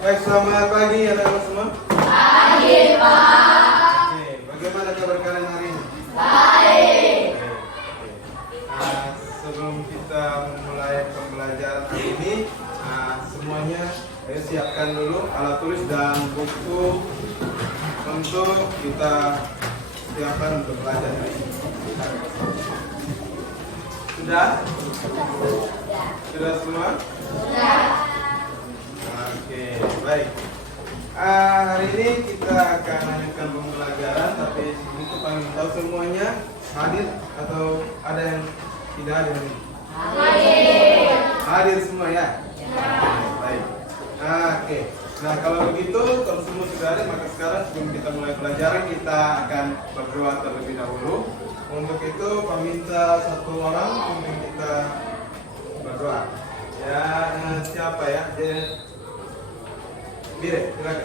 Baik, selamat pagi anak-anak semua. Pagi, Pak. Oke, bagaimana kabar kalian hari ini? Baik. Sebelum kita memulai pembelajaran hari ini, semuanya ayo siapkan dulu alat tulis dan buku untuk kita siapkan untuk belajar hari ini. Sudah? Sudah semua? Sudah. Oke, baik. Hari ini kita akan lanjutkan pembelajaran, tapi untuk kami tahu semuanya hadir atau ada yang tidak hadir ini? Hadir. Hadir semua ya? Baik. Oke. Nah, kalau begitu, kalau semua sudah hadir, maka sekarang sebelum kita mulai pelajaran, kita akan berdoa terlebih dahulu. Untuk itu, kami minta satu orang untuk kita berdoa. Ya, siapa ya? Bire, silakan.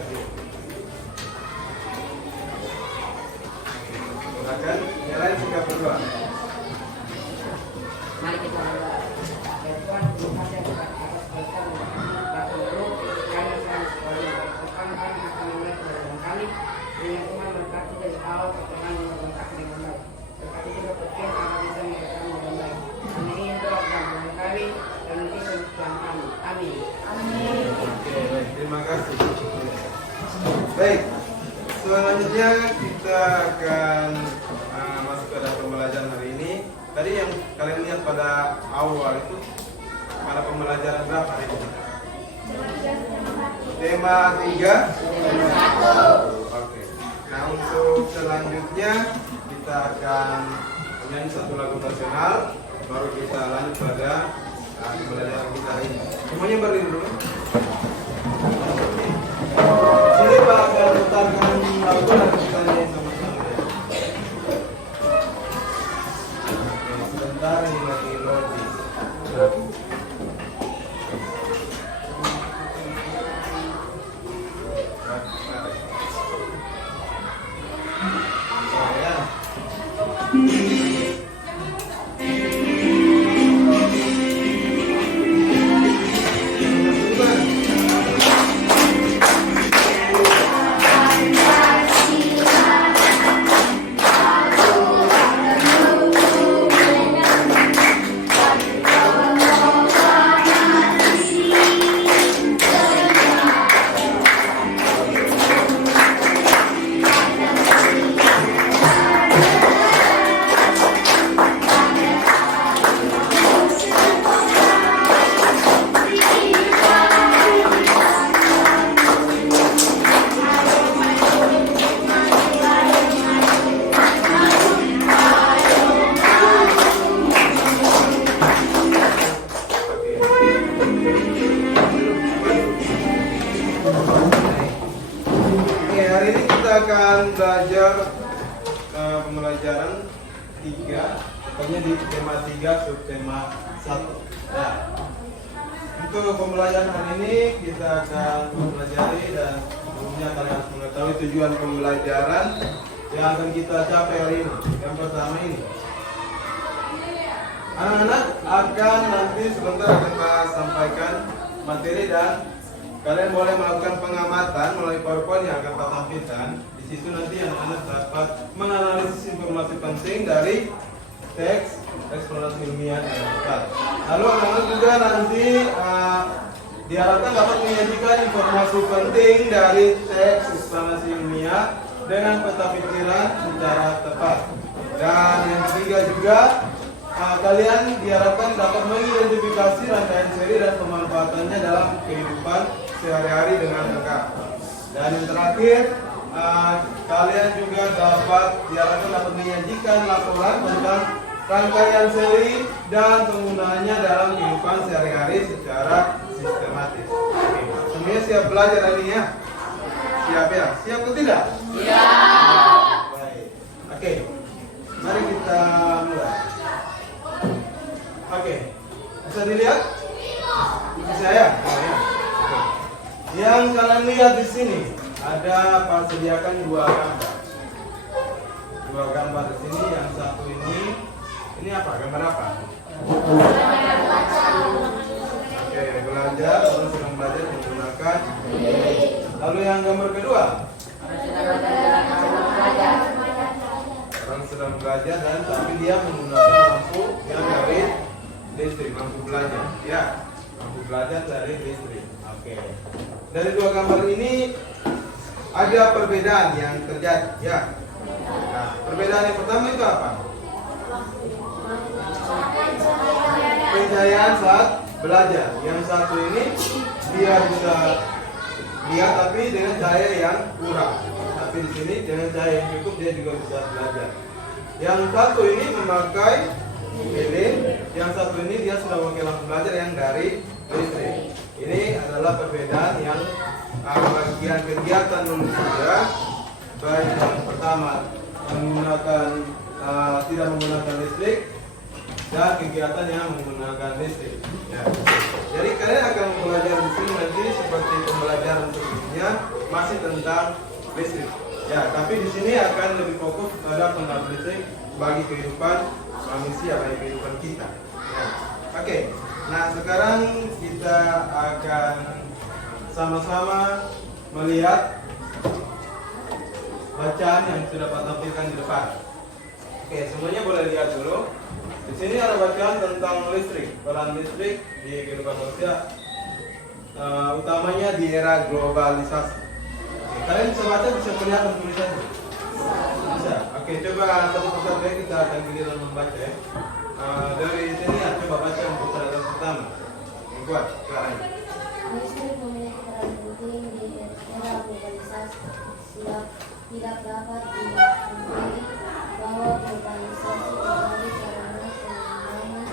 Silakan, yang lain juga berdoa. Mari kita berdoa. Ya Tuhan, terima kasih atas kebaikan dan guru kami selama sekolah ini. Tuhan kami akan mulai pelajaran kami dengan Tuhan berkati dari awal pertemuan yang lengkap dengan baik. Berkati juga Tuhan agar bisa mengatakan dengan baik. Hanya ingin doa dan doa kami dan nanti Tuhan kami. Amin. Amin. Oke, baik, terima kasih. Baik, selanjutnya kita akan masuk ke dalam pembelajaran hari ini. Tadi yang kalian lihat pada awal itu pada pembelajaran berapa hari ini? Tema 3? Tema 1. Oke. Nah, untuk selanjutnya kita akan menyanyi satu lagu nasional, baru kita lanjut pada pembelajaran kita hari ini. Semuanya berdiri dulu. Sini Pak akan putarkan lagu dan kita nyanyi sama-sama ya. Oke, sebentar ini lagi loading. Belajar pembelajaran 3, pokoknya di tema 3 subtema 1. Nah, untuk pembelajaran hari ini kita akan mempelajari dan sebelumnya kalian harus mengetahui tujuan pembelajaran yang akan kita capai hari ini. Yang pertama ini, anak-anak akan nanti sebentar akan sampaikan materi dan kalian boleh melakukan pengamatan melalui PowerPoint yang akan Pak tampilkan. Di situ nanti anak-anak dapat menganalisis informasi penting dari teks eksplorasi ilmiah yang dapat. Lalu anak-anak juga nanti diharapkan dapat menyajikan informasi penting dari teks eksplorasi ilmiah dengan peta pikiran secara tepat. Dan yang ketiga juga kalian diharapkan dapat mengidentifikasi rangkaian seri dan pemanfaatannya dalam kehidupan sehari-hari dengan lengkap. Dan yang terakhir, kalian juga diharapkan dapat menyajikan laporan tentang rangkaian seri dan penggunaannya dalam kehidupan sehari-hari secara sistematis. Oke, semuanya siap belajar hari ini ya? Siap ya? Siap atau tidak? Siap. Baik. Oke, mari kita mulai. Oke, bisa dilihat? Bisa ya? Oke. Yang kalian lihat di sini ada Pak sediakan dua gambar di sini. Yang satu ini apa? Gambar apa? Oke, belajar, orang sedang belajar menggunakan menggunakan listrik. Lalu yang gambar kedua, orang sedang belajar dan tapi dia menggunakan lampu yang dari listrik, lampu belajar. Ya, lampu belajar dari listrik. Oke. Dari dua gambar ini ada perbedaan yang terjadi. Ya. Nah, perbedaan yang pertama itu apa? Pencahayaan saat belajar. Yang satu ini dia bisa lihat tapi dengan cahaya yang kurang. Tapi di sini dengan cahaya yang cukup dia juga bisa belajar. Yang satu ini memakai lilin, yang satu ini dia sudah memakai lampu belajar yang dari listrik. Ini adalah perbedaan yang bagian kegiatan manusia. Baik yang pertama menggunakan tidak menggunakan listrik dan kegiatan yang menggunakan listrik. Ya. Jadi kalian akan belajar di sini nanti seperti pembelajaran sebelumnya masih tentang listrik. Ya, tapi di sini akan lebih fokus pada pengaruh listrik bagi kehidupan manusia, bagi kehidupan kita. Ya. Oke. Nah, sekarang kita akan sama-sama melihat bacaan yang sudah Pak tampilkan di depan. Oke, semuanya boleh lihat dulu. Di sini ada bacaan tentang listrik, peran listrik di kehidupan manusia, utamanya di era globalisasi. Oke, kalian bisa baca, bisa melihat tulisannya? Bisa. Oke, coba satu persatu ya kita akan giliran membaca ya. Dari sini ya, coba baca untuk catatan pertama. Yang kuat, sekarang. Listrik memiliki peran penting di era globalisasi. Tidak dapat dipungkiri bahwa globalisasi terjadi karena pengembangan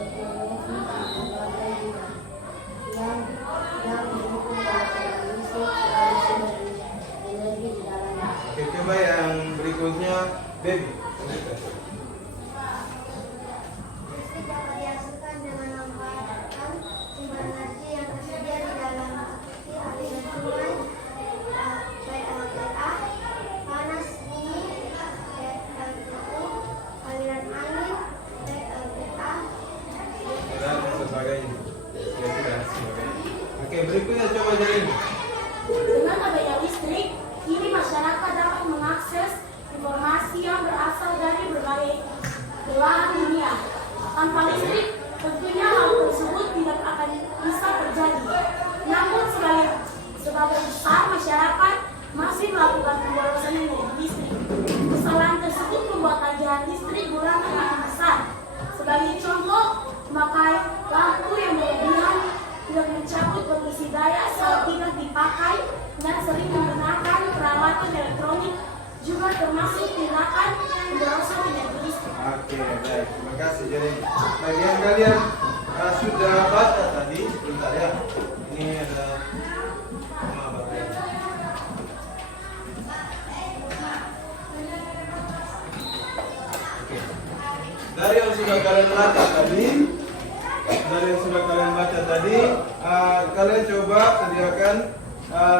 teknologi di berbagai bidang yang mendukung pemakaian listrik sebagai sumber energi di dalamnya. Oke, coba yang berikutnya, Baby. Listrik dapat dihasilkan dengan memanfaatkan sumber energi yang tersedia di dalam seperti aliran sungai, PLTA, panas bumi, PLTU, aliran angin, PLTA, Dan sebagainya. Ya, sudah, sebagainya. Oke, berikutnya coba jadi ini. Dengan adanya listrik, kini masyarakat dapat mengakses informasi yang berasal dari berbagai belahan dunia. Tanpa listrik, tentunya hal tersebut tidak akan bisa terjadi. Namun sebagai besar masyarakat masih melakukan pemborosan energi listrik. Kesalahan tersebut membuat tagihan listrik bulanan makin besar. Sebagai contoh, memakai lampu yang berlebihan, tidak mencabut kondisi daya saat tidak dipakai, dan sering menggunakan peralatan elektronik juga termasuk tindakan pemborosan energi listrik. Oke, baik. Terima kasih. Jadi, bagi yang kalian sudah baca tadi, sebentar ya. Ini ada Oke. Dari yang sudah kalian baca tadi, kalian coba sediakan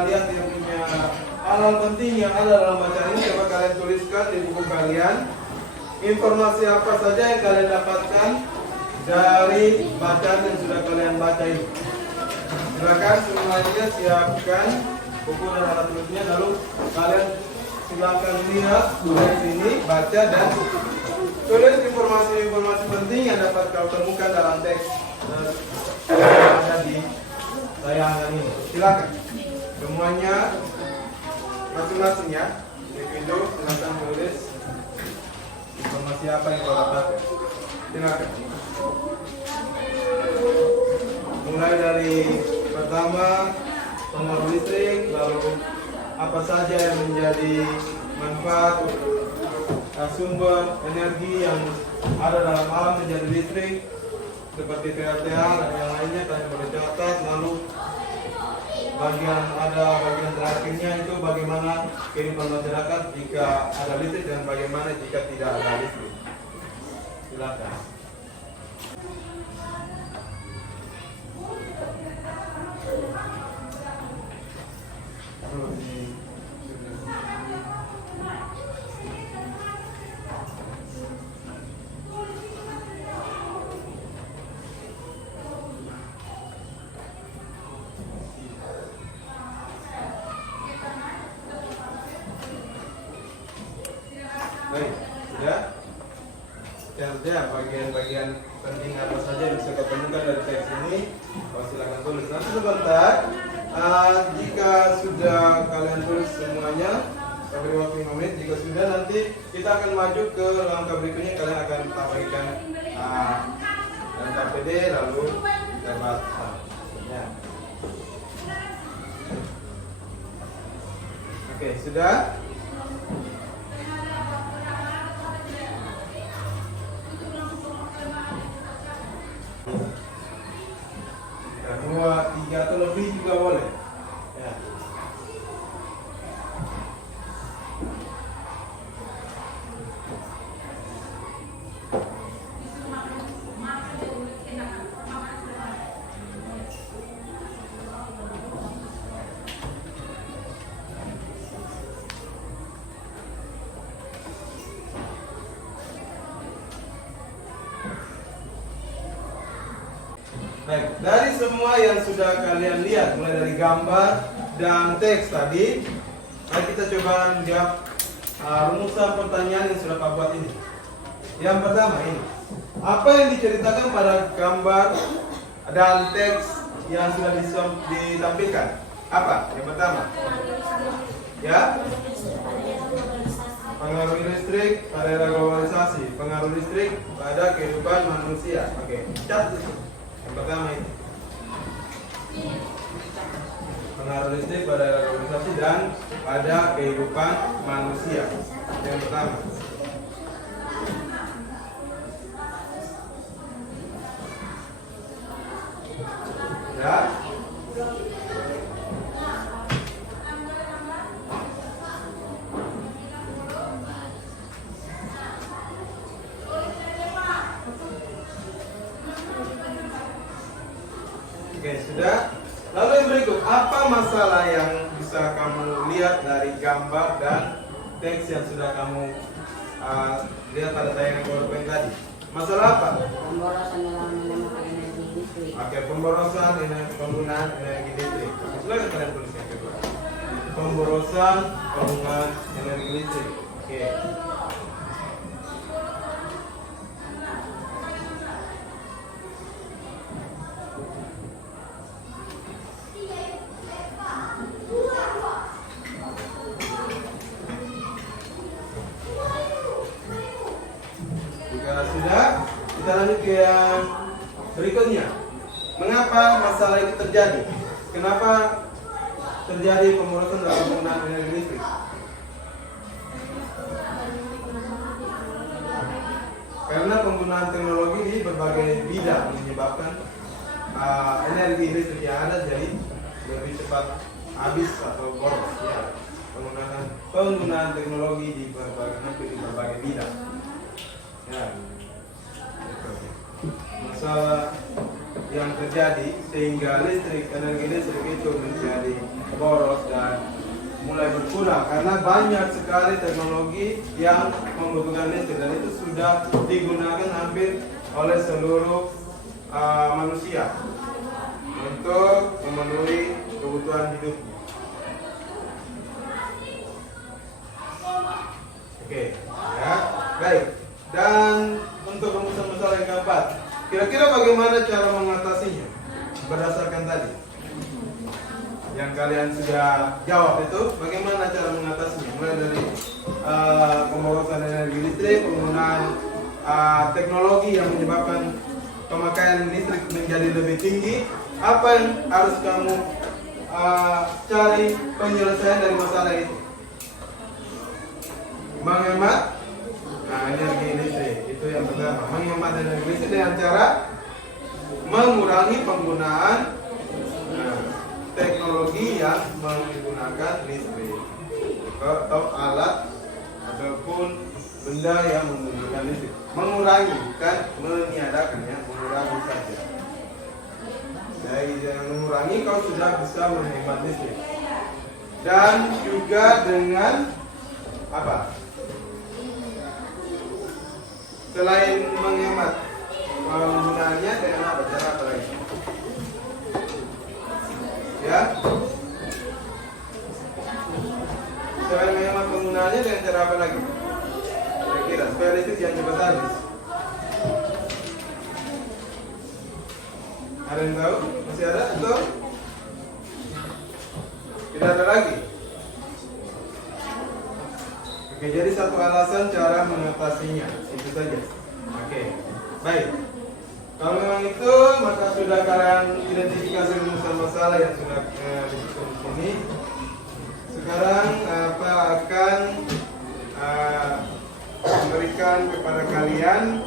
lihat yang punya hal penting yang ada dalam bacaan ini. Coba kalian tuliskan di buku kalian informasi apa saja yang kalian dapatkan dari bacaan yang sudah kalian baca ini. Silakan semuanya siapkan buku dan alat tulisnya, lalu kalian silakan lihat dari sini, baca dan tulis informasi-informasi penting yang dapat kau temukan dalam teks yang ada di tayangan ini. Silakan semuanya masing-masing ya. Di video silakan tulis informasi apa yang kau dapatkan. Silakan. Mulai dari pertama pengaruh listrik, lalu apa saja yang menjadi manfaat sumber energi yang ada dalam alam menjadi listrik seperti PLTA dan yang lainnya kalian boleh catat. Lalu bagian terakhirnya itu bagaimana kehidupan masyarakat jika ada listrik dan bagaimana jika tidak ada listrik. Silakan. Baik, sudah. Selanjutnya bagian-bagian penting apa saja yang bisa ketemukan dari teks ini, silakan tulis. Nanti sebentar, jika sudah kalian tulis semuanya, beri waktu 5 menit. Jika sudah, nanti kita akan maju ke langkah berikutnya. Kalian akan tambahkan dan KPD lalu kita bahas. Ya. Oke, sudah. Dua, tiga atau lebih juga boleh. Ya. Baik, dari semua yang sudah kalian lihat, mulai dari gambar dan teks tadi, mari kita coba menjawab rumusan pertanyaan yang sudah Pak buat ini. Yang pertama ini, apa yang diceritakan pada gambar dan teks yang sudah ditampilkan? Apa? Yang pertama, ya, pengaruh listrik pada era globalisasi, pengaruh listrik pada kehidupan manusia. Oke, catat itu. Yang pertama ini, pengaruh listrik pada era globalisasi dan pada kehidupan manusia. Yang pertama. Ya. Oke, sudah. Lalu yang berikut, apa masalah yang bisa kamu lihat dari gambar dan teks yang sudah kamu lihat pada tayangan PowerPoint tadi? Masalah apa? Pemborosan dalam menggunakan energi listrik. Oke, pemborosan penggunaan energi listrik. Silakan kalian tulis yang kedua. Pemborosan penggunaan energi listrik. Oke. Jika sudah, kita lanjut ke yang berikutnya. Mengapa masalah itu terjadi? Kenapa terjadi pemborosan dalam penggunaan energi listrik? Karena penggunaan teknologi di berbagai bidang menyebabkan energi listrik yang ada jadi lebih cepat habis atau boros. Ya. Penggunaan teknologi di berbagai bidang. Ya. Masalah yang terjadi sehingga energi listrik itu menjadi boros dan mulai berkurang karena banyak sekali teknologi yang membutuhkan listrik dan itu sudah digunakan hampir oleh seluruh manusia untuk memenuhi kebutuhan hidupnya. Oke, ya, baik. Dan untuk rumusan masalah yang keempat, kira-kira bagaimana cara mengatasinya berdasarkan tadi yang kalian sudah jawab itu, bagaimana cara mengatasinya? Mulai dari pemborosan energi listrik, penggunaan teknologi yang menyebabkan pemakaian listrik menjadi lebih tinggi. Apa yang harus kamu cari penyelesaian dari masalah itu? Menghemat energi listrik, itu yang pertama. Menghemat energi listrik dengan cara mengurangi penggunaan teknologi yang menggunakan listrik atau alat ataupun benda yang menggunakan listrik. Mengurangi, bukan meniadakan, ya, mengurangi saja. Dari yang mengurangi kau sudah bisa menghemat listrik. Dan juga dengan apa? Selain menghemat penggunaannya dengan apa? Cara apa lagi? Ya. Selain menghemat penggunaannya dengan cara apa lagi? kita supaya listrik yang cepat habis? Ada yang tahu? Masih ada atau tidak ada lagi? Oke, jadi satu alasan cara mengatasinya itu saja. Oke, baik. Kalau memang itu, maka sudah kalian identifikasi rumusan masalah yang sudah disusun di sini. Sekarang apa akan memberikan kepada kalian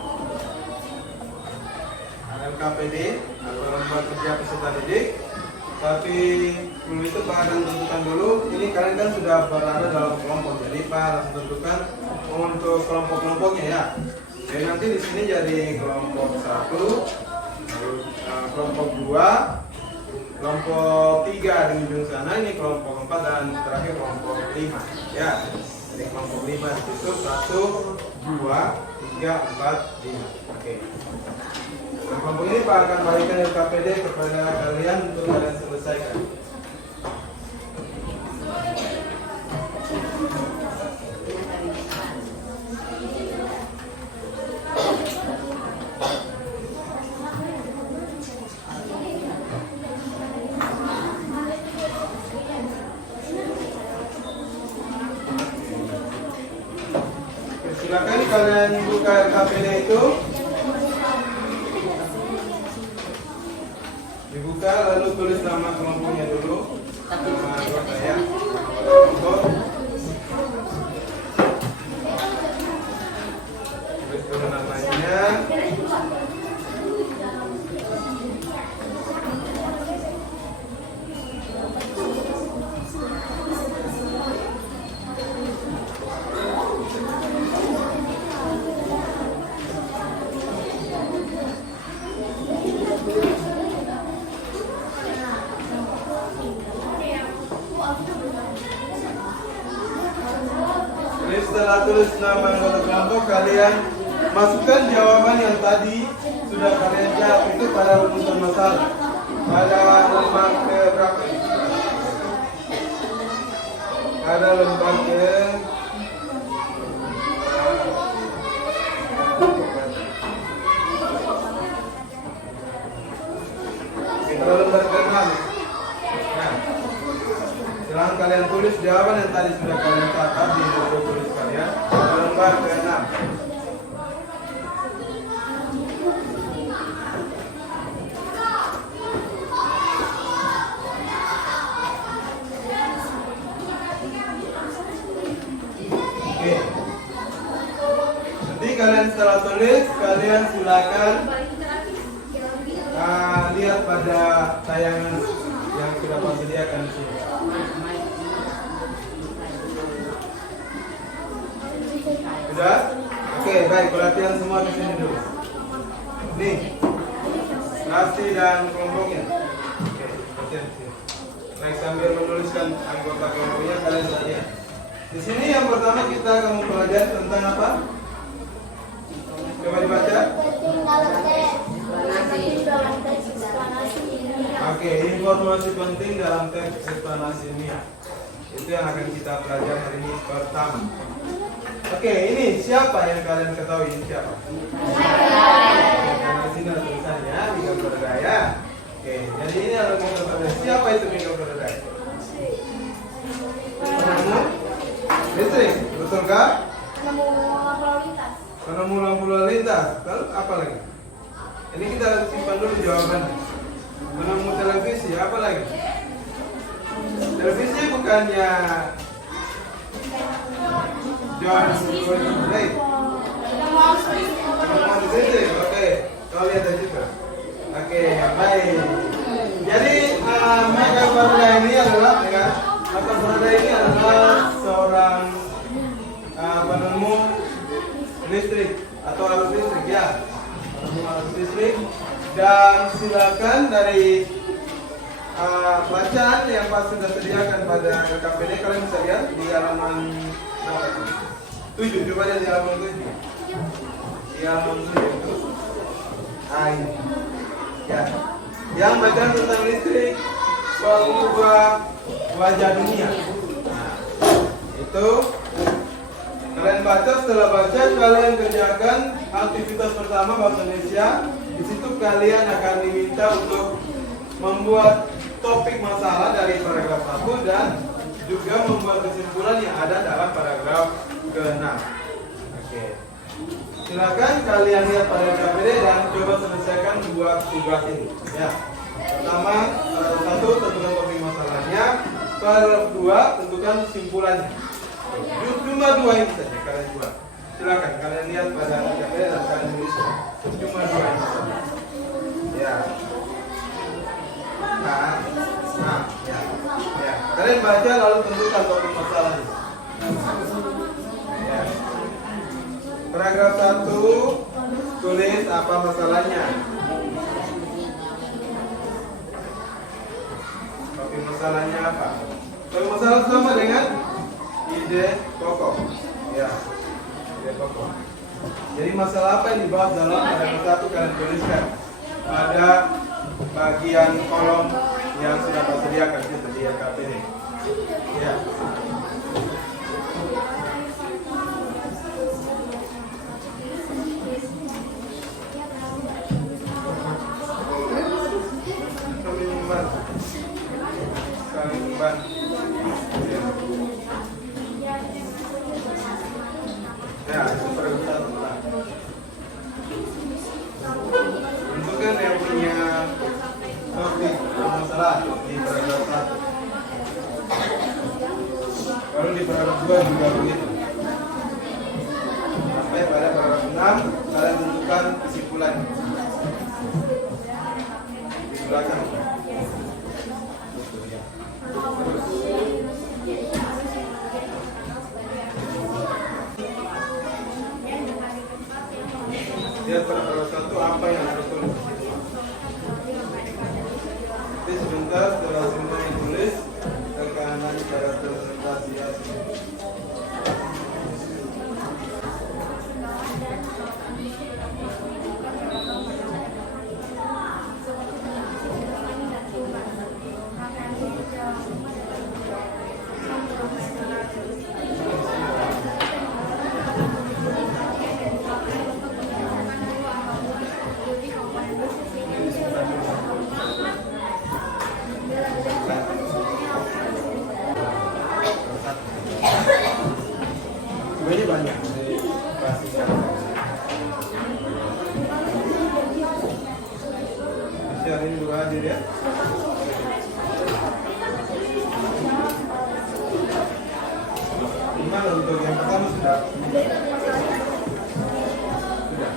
LKPD atau lembaga kerja peserta didik. Tapi dulu itu Pak akan tentukan dulu. Ini kalian kan sudah berada dalam kelompok, jadi Pak harus tentukan untuk kelompok-kelompoknya ya. Jadi nanti di sini jadi kelompok 1, lalu kelompok 2, kelompok 3 di ujung sana, ini kelompok 4 dan terakhir kelompok 5 ya. Jadi kelompok 5 di situ 1, 2, 3, 4, 5. Oke. Nah, kelompok ini Pak akan berikan LKPD kepada kalian untuk kalian selesaikan. Silakan kalian buka LKPD itu. Dibuka lalu tulis nama kelompoknya dulu. Nama anggota ya. Kelompok. Tulis dulu namanya. Jadi setelah tulis nama anggota kelompok, kalian masukkan jawaban yang tadi sudah kalian jawab itu pada rumusan masalah. Pada lembar ke berapa ini? Ada lembar ke pada lembar ke 6. Nah, silahkan kalian tulis jawaban yang tadi sudah kalian catat di buku tulis kalian. Pada lembar ke 6. Oke. Nanti kalian setelah tulis, kalian silakan lihat pada tayangan yang sudah Pak sediakan di sini. Sudah? Oke, baik. Pelatihan semua di sini dulu. Nih, Rasti dan kelompoknya. Oke, pelatihan di sini. Baik, sambil menuliskan anggota kelompoknya, kalian saja. Di sini yang pertama kita akan mempelajari tentang apa? Coba dibaca. Oke, informasi penting dalam teks eksplanasi ilmiah. Itu yang akan kita pelajari hari ini pertama. Oke, ini siapa yang kalian ketahui ini siapa? Di sini ada tulisannya Mika Berdaya. Oke, jadi ini adalah Mika Berdaya. Siapa itu Mika Berdaya? Penemu listrik, betulkah? Penemu lampu lalu lintas. Penemu lampu lalu lintas. Lalu apa lagi? Ini kita simpan dulu jawabannya. Penemu televisi, apa lagi? Televisi bukannya John Blake. Penemu listrik, oke. Kau lihat aja juga. Oke, baik. Jadi Mega Berdaya ini adalah Mega Berdaya ini adalah seorang penemu listrik atau arus listrik ya. Arus listrik. Dan silakan dari bacaan yang Pak sudah sediakan pada LKPD, kalian bisa lihat di halaman 7. Coba lihat di halaman 7. Di halaman 7 itu ini ya, yang bacaan tentang listrik mengubah wajah dunia. Nah, itu Kalian baca, setelah baca kalian kerjakan aktivitas pertama bahasa Indonesia. Di situ kalian akan diminta untuk membuat topik masalah dari paragraf 1 dan juga membuat kesimpulan yang ada dalam paragraf ke-6. Oke. Silakan kalian lihat pada KPD dan coba selesaikan buat tugas ini. Ya. Pertama, paragraf 1 tentukan topik masalahnya. Paragraf 2 tentukan kesimpulannya. Cuma 2 ini saja kalian buat. Silakan kalian lihat pada KPD dan kalian tulis. Cuma 2 ini saja. Ya. Ya. Kalian baca lalu tentukan topik masalahnya. Ya. Paragraf 1 tulis apa masalahnya. Topik masalahnya apa? Topik masalah sama dengan ide pokok. Ya. Ide pokok. Jadi masalah apa yang dibahas dalam paragraf 1 kalian tuliskan pada bagian kolom yang sudah tersediakan di KPD. Ya. Kami membantu. Ya, itu paragraf 1. Tentukan yang punya topik masalah di paragraf 1. Baru di paragraf 2 juga begitu. Sampai pada paragraf 6 kalian tentukan kesimpulannya. Di belakang. Lihat paragraf 1 apa yang harus tulis. Jadi sebentar setelah semua ditulis, ke kanan cara presentasi asli. Ini banyak basis yang hari ini juga hadir ya. Gimana untuk yang pertama sudah? Sudah.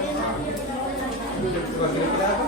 Coba kira-kira apa?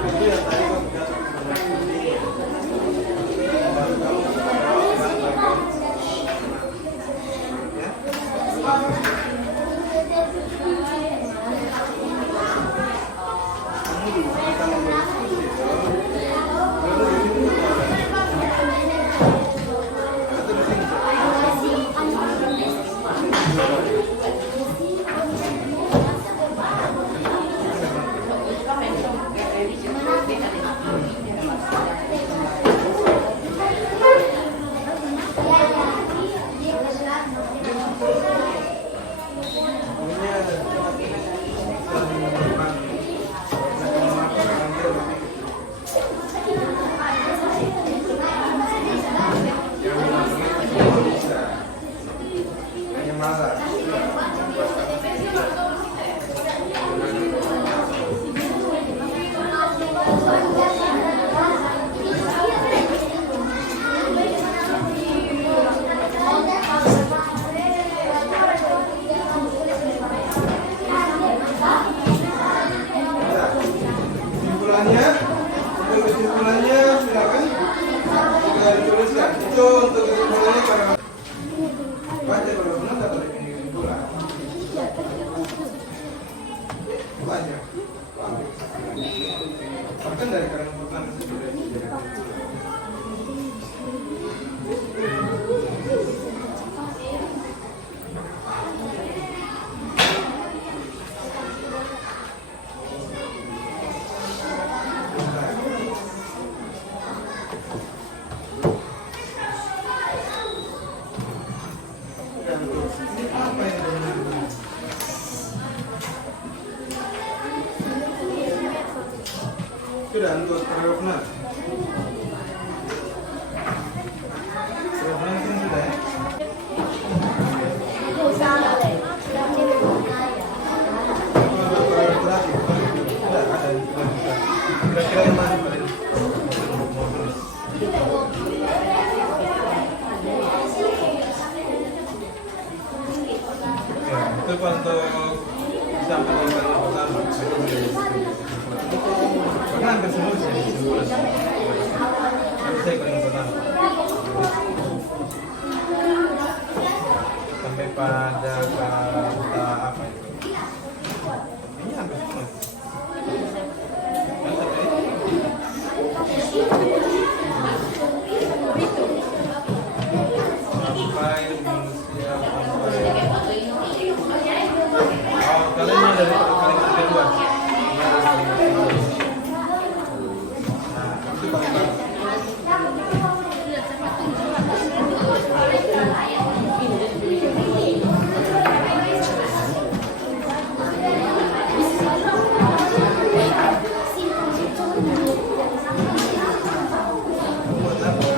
itu yang tadi kamu jatuh kepada putih. Baru kamu bawakan bagian ya. Kamu kita mau berdiskusi kalau baru di sini tuh ada. Atau di sini. Pokoknya ada hanya marah. Kesimpulannya, untuk kesimpulannya silakan sudah dituliskan. Itu untuk kesimpulannya pada baca kalau benar dapat bikin kesimpulan. Baca. Bahkan dari kalian pertama sudah apa yang benar? Sudah untuk Prerogna. Prerogna mungkin sudah ya? Untuk terakhir, sudah ada yang sudah bisa. Kira-kira yang mana paling? Ya, itu untuk sampai di kali pertama. Karena hampir semua bisa disimpulkan. Tapi saya paling pertama. Sampai pada kata apa itu? Ini hampir semua. Kan sampai sampai manusia sampai kalian ini dari kalimat kedua. Ini ada kalimat kedua. Nah, itu paling bagus. Buat apa?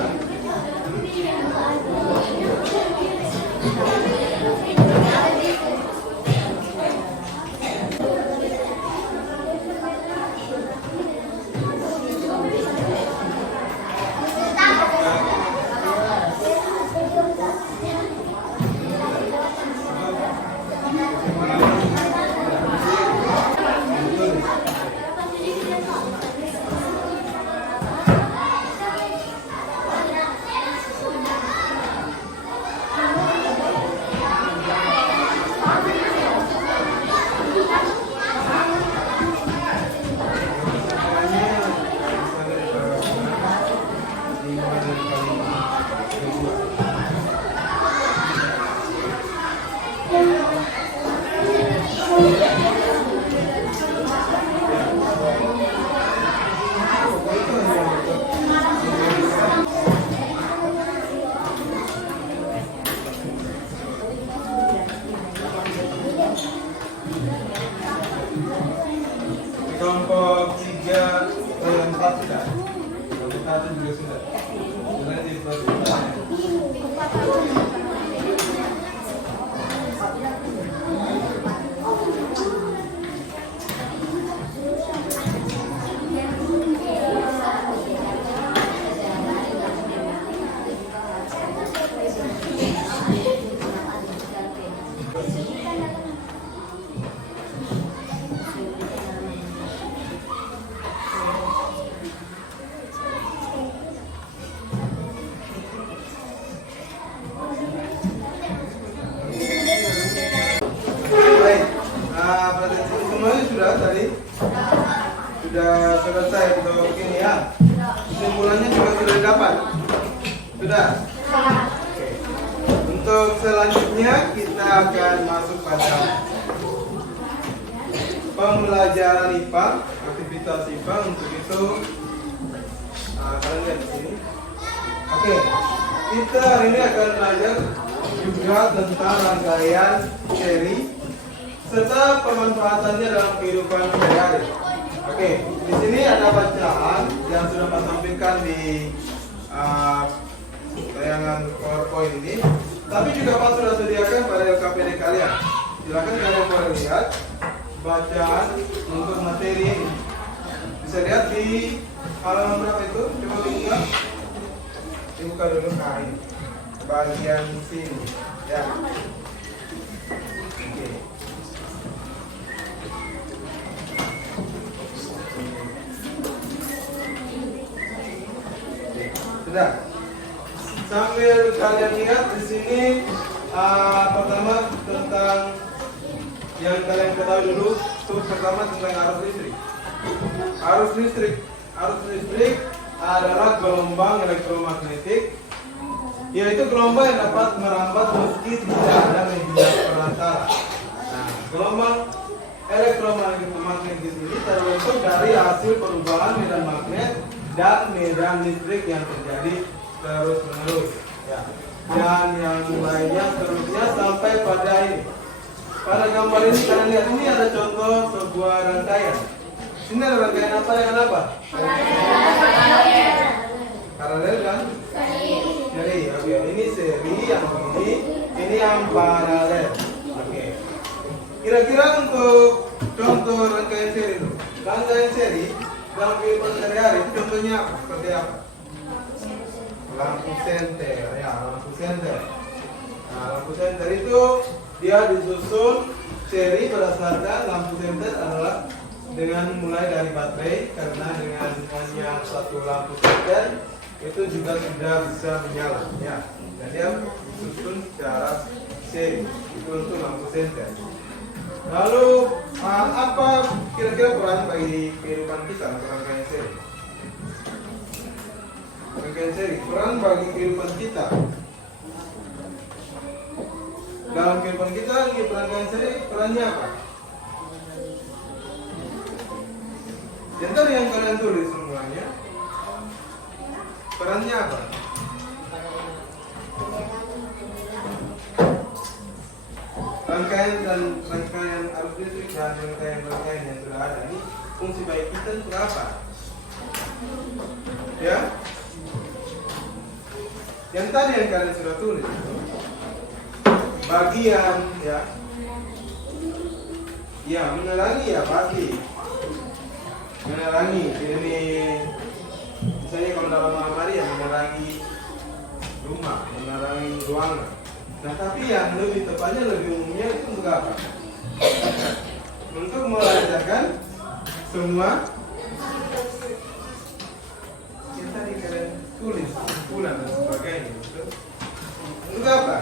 Kelompok 3 dan 4 sudah. Kelompok 1 juga sudah. Sebenarnya di untuk ini ya. Kesimpulannya juga sudah didapat. Sudah. Oke. Untuk selanjutnya kita akan masuk pada pembelajaran IPA, aktivitas IPA. Untuk itu kalian lihat di sini. Oke, kita hari ini akan belajar juga tentang rangkaian seri serta pemanfaatannya dalam kehidupan sehari-hari. Oke, di sini ada bacaan yang sudah Pak sampaikan di tayangan PowerPoint ini. Tapi juga Pak sudah sediakan pada LKPD kalian. Silakan kalian boleh lihat bacaan untuk materi ini. Bisa lihat di halaman berapa itu? Coba dibuka. Dibuka dulu kain bagian sini. Ya. Oke. Sudah. Sambil kalian lihat di sini pertama tentang yang kalian ketahui dulu. Pertama tentang arus listrik. Arus listrik adalah gelombang elektromagnetik, yaitu gelombang yang dapat merambat meski tidak ada media perantara. Nah, gelombang elektromagnetis ini terbentuk dari hasil perubahan medan magnet dan medan listrik yang terjadi terus-menerus. Ya. Dan yang lainnya seterusnya sampai pada ini. Pada gambar ini kalian lihat, ini ada contoh sebuah rangkaian. Ini ada rangkaian apa dengan apa? Paralel kan? Seri. Oke, ini seri yang ini yang paralel. Oke. Kira-kira untuk contoh rangkaian seri itu, rangkaian seri dalam kehidupan sehari-hari itu contohnya apa? Seperti apa? Lampu senter, ya lampu senter. Nah, lampu senter itu dia disusun seri berdasarkan lampu senter adalah dengan mulai dari baterai, karena dengan hanya satu lampu senter itu juga sudah bisa menyala, ya. Dan dia disusun secara seri itu untuk lampu senter. Lalu apa kira-kira peran bagi kehidupan kita untuk rangkaian seri? Rangkaian seri, peran bagi kehidupan kita. Dalam kehidupan kita, rangkaian seri perannya apa? Yang tadi yang kalian tulis semuanya, perannya apa? Rangkaian arus listrik dan rangkaian yang sudah ada ini fungsi baik kita untuk apa? Ya? Yang tadi yang kalian sudah tulis itu bagian ya menerangi ya pasti menerangi ini misalnya kalau dalam malam hari ya menerangi rumah, menerangi ruangan. Nah tapi yang lebih tepatnya lebih umumnya itu untuk apa? Untuk melancarkan semua yang tadi kalian tulis kumpulan dan sebagainya. Untuk apa?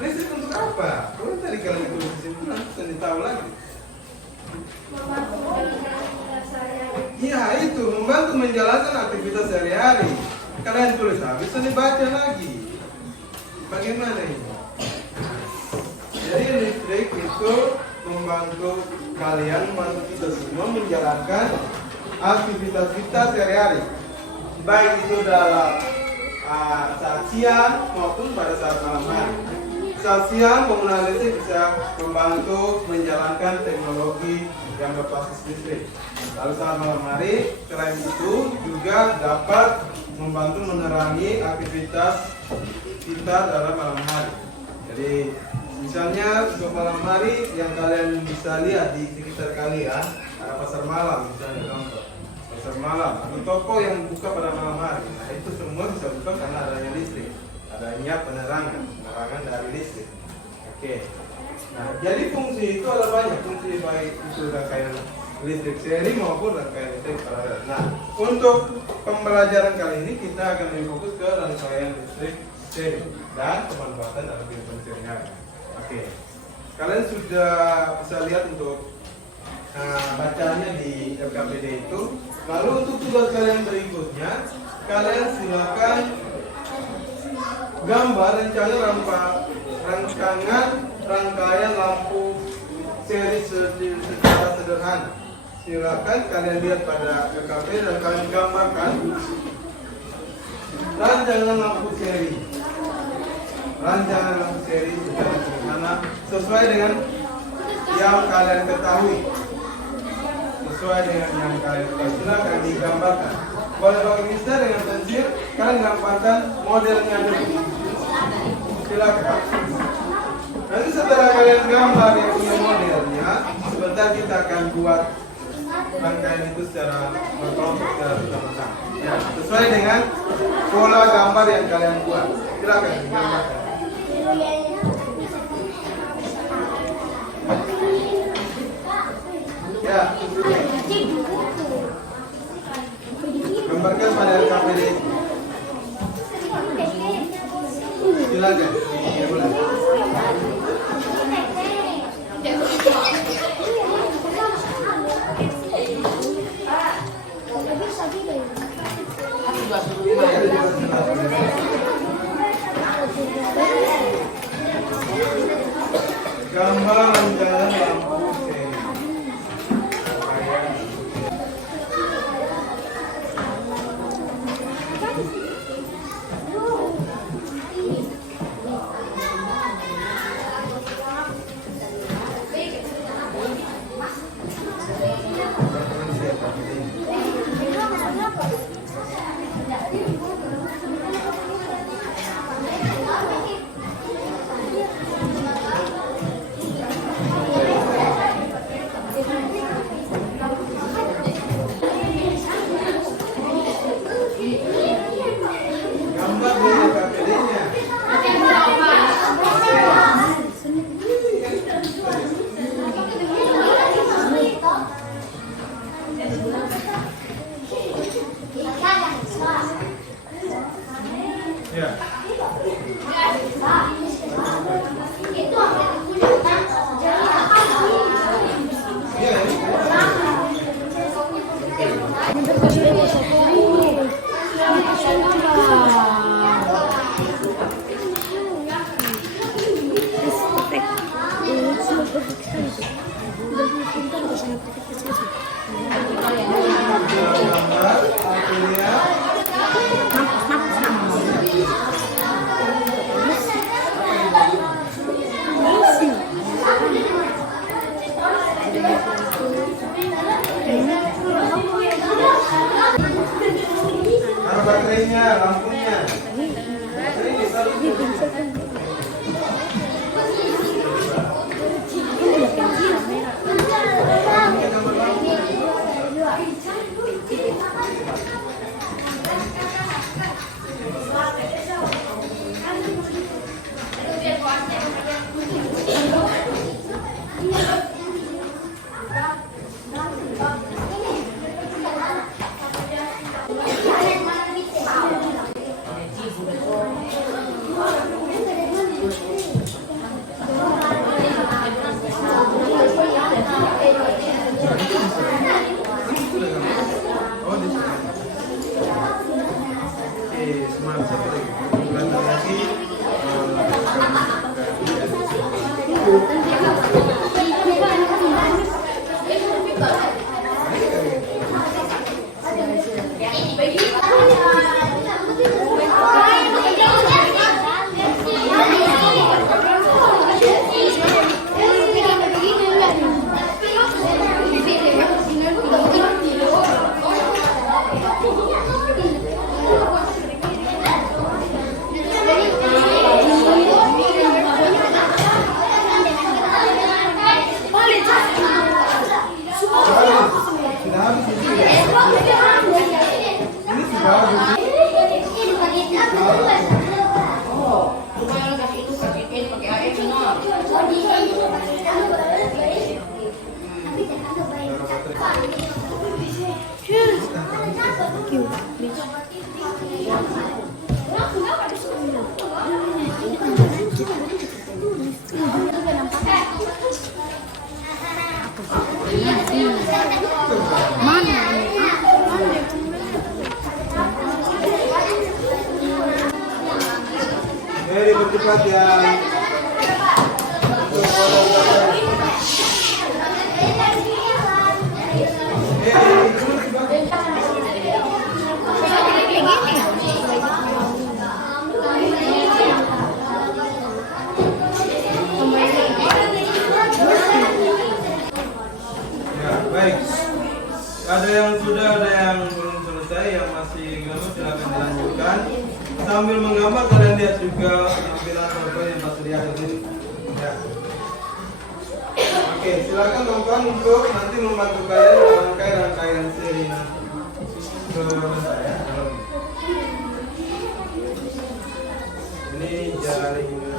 Listrik untuk apa? Kalau tadi kalian tulis kesimpulan, bisa tahu lagi. Iya itu membantu menjalankan aktivitas sehari-hari. Kalian tulis habis, bisa dibaca lagi. Bagaimana ini? Jadi listrik itu membantu kalian, membantu kita semua menjalankan aktivitas kita sehari-hari. Baik itu dalam saat siang maupun pada saat malam hari. Saat siang penggunaan listrik bisa membantu menjalankan teknologi yang berbasis listrik. Lalu saat malam hari, selain itu juga dapat membantu menerangi aktivitas kita dalam malam hari. Jadi misalnya untuk malam hari yang kalian bisa lihat di sekitar kalian ada pasar malam misalnya contoh. Pasar malam atau toko yang buka pada malam hari. Nah itu semua bisa buka karena adanya listrik, adanya penerangan dari listrik. Oke. Nah jadi fungsi itu ada banyak, fungsi baik itu rangkaian listrik seri maupun rangkaian listrik paralel. Nah untuk pembelajaran kali ini kita akan lebih fokus ke rangkaian listrik seri dan pemanfaatan dalam kehidupan sehari-hari. Oke. Kalian sudah bisa lihat untuk bacanya di LKPD itu. Lalu untuk tugas kalian berikutnya, kalian silakan gambar rangkaian lampu seri secara sederhana. Silakan kalian lihat pada LKPD dan kalian gambarkan rancangan lampu seri secara sederhana sesuai dengan yang kalian ketahui. Silakan digambarkan. Boleh pakai mister dengan pensil, kalian gambarkan modelnya dulu. Silakan. Nanti setelah kalian gambar yang punya modelnya, sebentar kita akan buat rangkaian itu secara berkelompok secara bersama-sama. Ya, sesuai dengan pola gambar yang kalian buat. Silakan digambarkan. Ya, gambarkan pada LKPD. Silakan. Dimulai. Gambar rancangan lampu seri. Gambar di LKPD-nya. Ya. Gambar artinya mana baterainya, lampunya. Baterainya selalu Mary bercepat ya. Ya, baik. Ada yang sudah, ada yang belum selesai, yang masih gambar silakan dilanjutkan. Sambil menggambar kalian lihat juga penampilan PowerPoint yang tersedia di sini. Ya. Oke, silakan teman-teman untuk nanti membantu kalian merangkai rangkaian seri nanti. Ya. Ini jaringannya.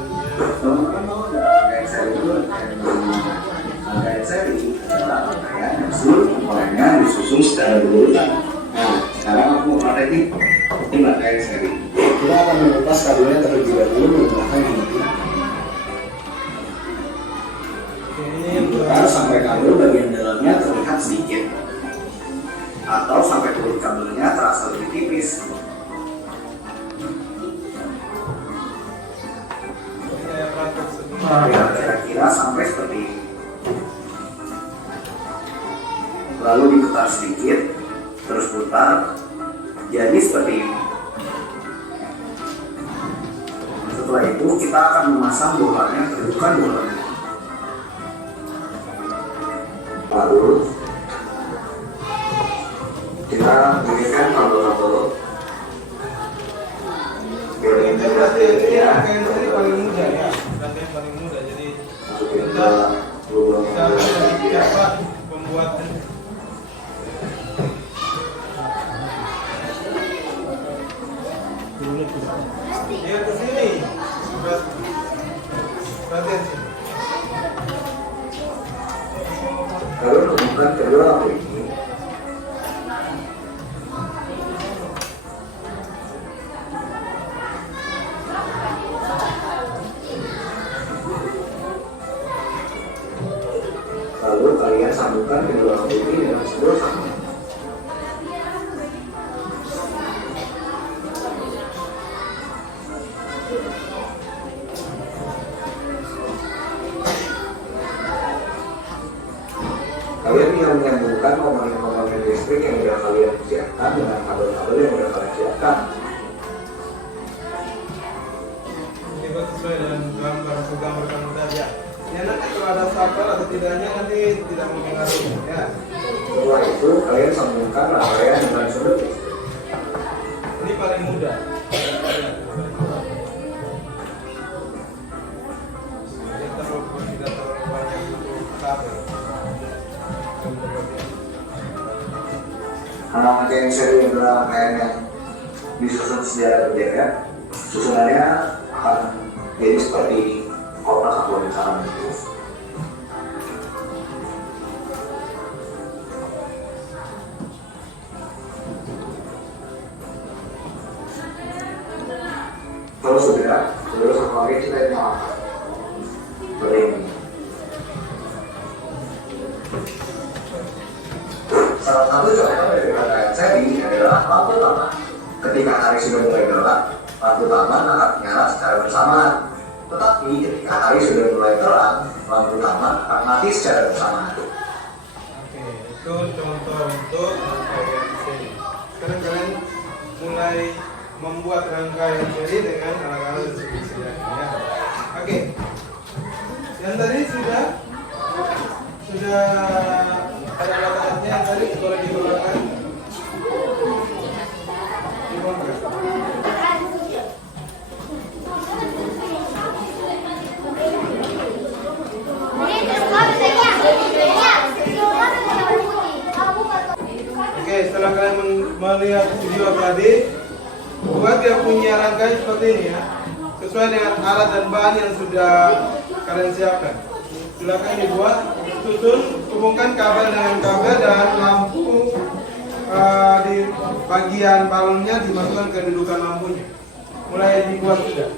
Rangkaian seri adalah rangkaian yang seluruh komponennya disusun secara berurutan. Nah, sekarang aku mau praktekin ini rangkaian seri. Kita akan mengupas kabelnya terlebih dahulu menggunakan ini. Putar sampai kabel bagian dalamnya terlihat sedikit, atau sampai kulit kabelnya terasa lebih tipis. Ya, kira-kira sampai seperti ini. Lalu diputar sedikit, terus putar, jadi seperti ini. Setelah itu kita akan memasang bohlamnya, kedudukan bohlamnya. Lalu kita gunakan kabel-kabel. Ini berarti ini rangkaian seri paling mudah ya, rangkaian paling mudah. Jadi kita lebih cepat pembuatannya. Dia ke sini. Perhatian sini. Lalu menemukan kedua lampu ini. Lalu kalian sambungkan kedua lampu ini dengan seluruh sama. Kalian tinggal menyambungkan komponen-komponen listrik yang sudah kalian siapkan dengan kabel-kabel yang sudah kalian siapkan. Dibuat sesuai dengan gambar atau gambar kamu tadi ya. Ya nanti kalau ada sabar atau tidaknya nanti tidak mempengaruhi ya. Setelah itu kalian sambungkan rangkaian dengan sudut listrik. Ini paling mudah. Tidak terlalu banyak untuk kabel. Rangkaian seri adalah rangkaian yang disusun secara berjaga. Susunannya akan jadi seperti kotak atau lingkaran itu. Kalau sudah satu lagi kita yang seperti ini. Salah satu contoh dari rangkaian seri adalah lampu taman. Ketika hari sudah mulai gelap, lampu taman akan menyala secara bersamaan. Tetapi ketika hari sudah mulai terang, lampu taman akan mati secara bersamaan. Oke, itu contoh untuk rangkaian seri. Sekarang kalian mulai membuat rangkaian seri dengan alat-alat yang sudah disediakan ya. Oke, yang tadi sudah ada alat-alatnya yang tadi boleh digunakan. Oke, setelah kalian melihat video tadi, buat dia punya rangkaian seperti ini ya, sesuai dengan alat dan bahan yang sudah kalian siapkan. Silakan dibuat, susun, hubungkan kabel dengan kabel dan lampu di bagian balonnya dimasukkan ke kedudukan lampunya. Mulai dibuat sudah.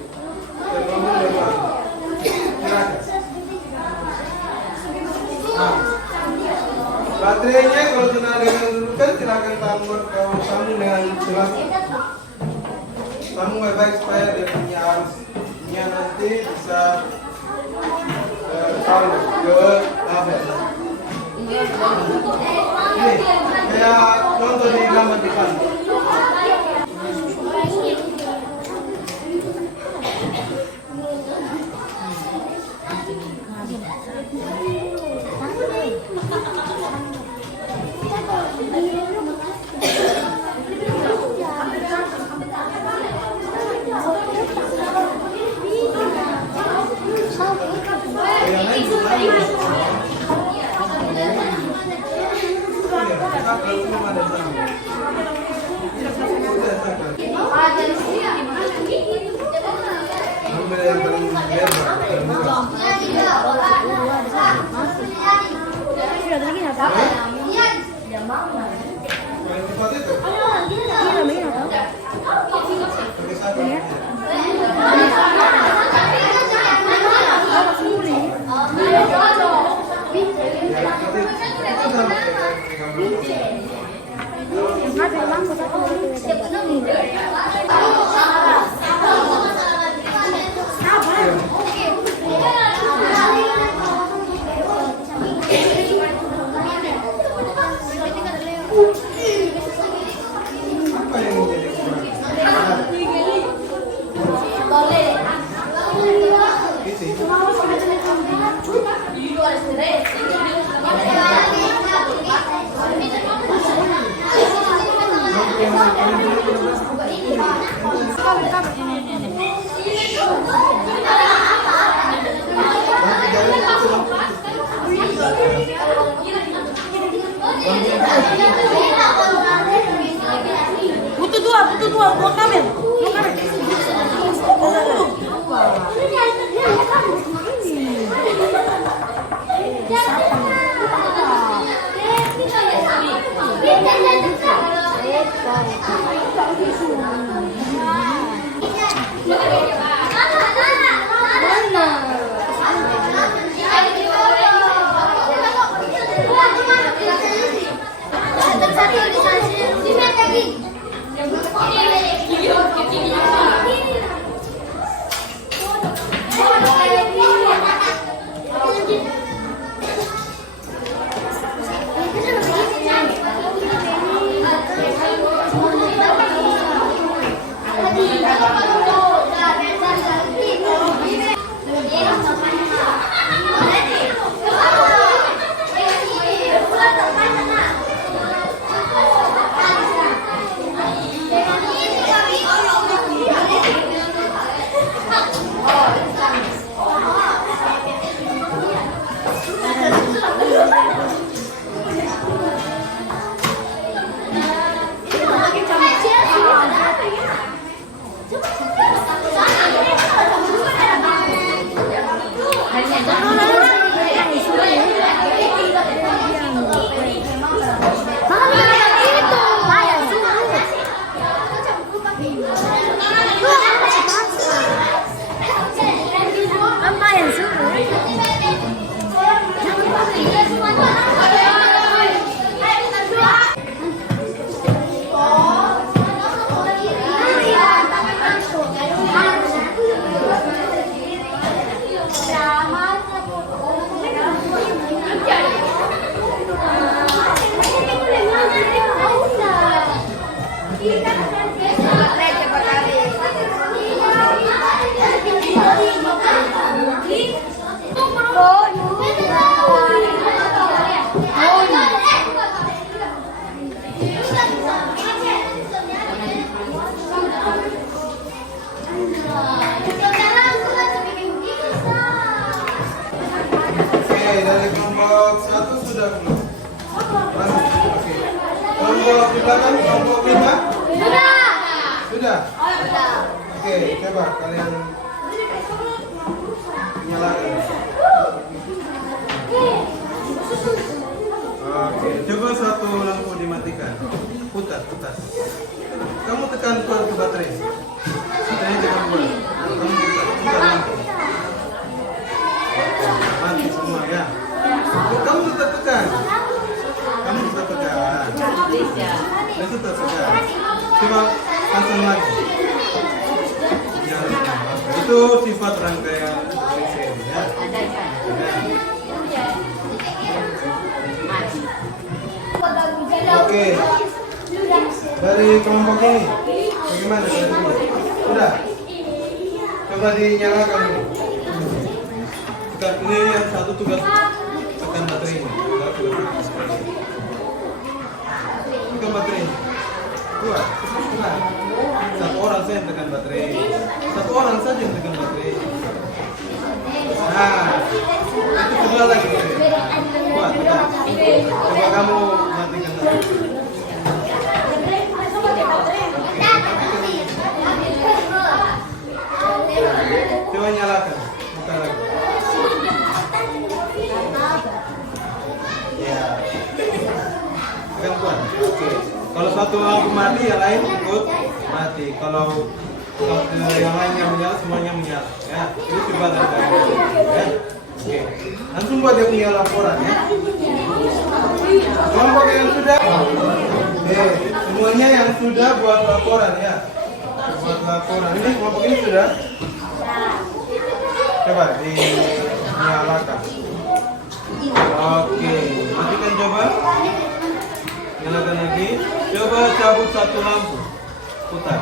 Dan lampu sudah buat. Silakan. Nah. Baterainya kalau sudah ada yang menentukan silakan sambung dengan sambung baik-baik supaya dia punya arusnya nanti bisa tahu ke kabel. Ini kayak contoh di gambar depan. Ambil yang paling paling cepat itu. Pakai satu. Apa yang menjadi kurang? Isi. Butuh dua kabel. Dari kelompok 1 sudah belum? Oke. Kelompok di belakang, kelompok 5? Sudah? Oke, coba kalian nyalakan. Oke, coba satu lampu dimatikan. Putar. Kamu tekan ke baterai. Baterainya tekan bola. Kamu putar lampu. Mati semua ya. Kamu tetap tekan. itu tersudah. Coba pasang lagi. Ya, itu sifat rangkaian seri ya. Oke. Dari kelompok ini, bagaimana? Sudah. Coba dinyalakan ini. Ini yang satu tugas tekan baterai ini. Tekan baterai ini. Dua. Nah, satu orang saja yang tekan baterai. Satu orang saja yang tekan baterai. Nah, itu kedua lagi. Dua, tekan. Coba kamu matikan baterai. Coba nyalakan, buka lagi. Ya, tekan kuat. Oke. Kalau satu lampu mati, yang lain ikut mati. Kalau yang lainnya menyala, semuanya menyala. Ya, itu coba dari ya. Oke. Langsung buat dia punya laporan ya. Kelompok yang sudah, semuanya yang sudah buat laporan ya. Buat laporan. Ini kelompok ini sudah. Coba dinyalakan. Oke, matikan coba. Nyalakan lagi. Coba cabut satu lampu. Putar.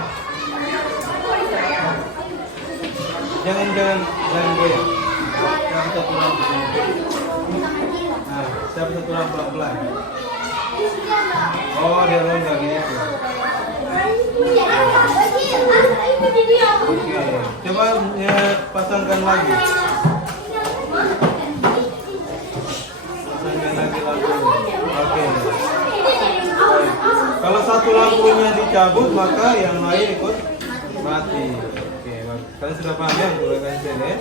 Jangan goyang. Cabut satu lampu. Nah, cabut satu lampu pelan-pelan. Oh, dia longgar gitu. Oke, coba ya, pasangkan lagi. Pasangkan lagi lampunya. Oke. Kalau satu lampunya dicabut, maka yang lain ikut mati. Oke, kalian sudah paham ya untuk rangkaian ya?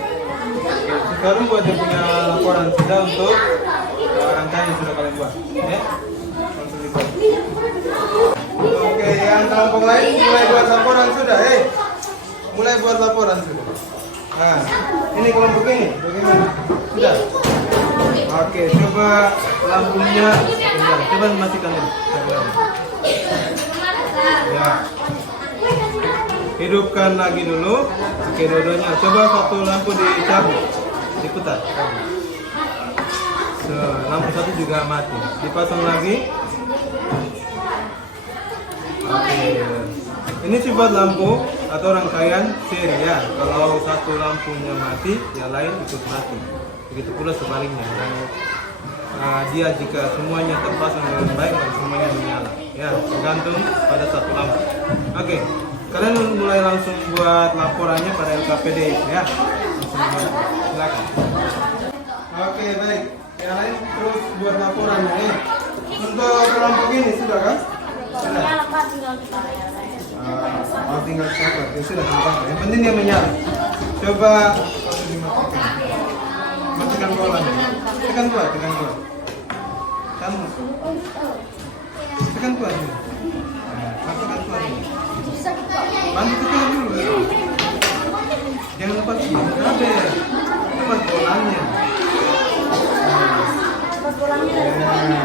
Oke, sekarang buat yang punya laporan sudah untuk rangkaian yang sudah kalian buat. Ya? Langsung dibuat. Oke, yang kelompok lain mulai buat laporan sudah, mulai buat laporan sudah. Nah, ini kelompok ini, bagaimana? Sudah. Oke, coba lampunya, coba matikan dulu. Ya. Hidupkan lagi dulu. Oke, dua-duanya. Coba satu lampu dicabut, diputar. So, lampu satu juga mati. Dipasang lagi. Oke. Ini sifat lampu atau rangkaian seri ya. Kalau satu lampunya mati, yang lain ikut mati. Begitu pula sebaliknya. Dan dia jika semuanya terpasang dengan baik dan semuanya menyala. Ya, tergantung pada satu lampu. Oke. Kalian mulai langsung buat laporannya pada LKPD ya. Silakan. Oke, baik. Yang lain terus buat laporannya ya. Untuk kelompok ini sudah kan? Sudah. Tinggal catat. Ya sudah gampang. Yang penting dia menyala. Coba dimatikan. Matikan bolanya. Tekan kuat, tekan kuat. Kamu. Tekan kuat. Matikan kuat. Bantu tekan dulu. Jangan lupa kabel. Lepas bolanya. Lepas bolanya.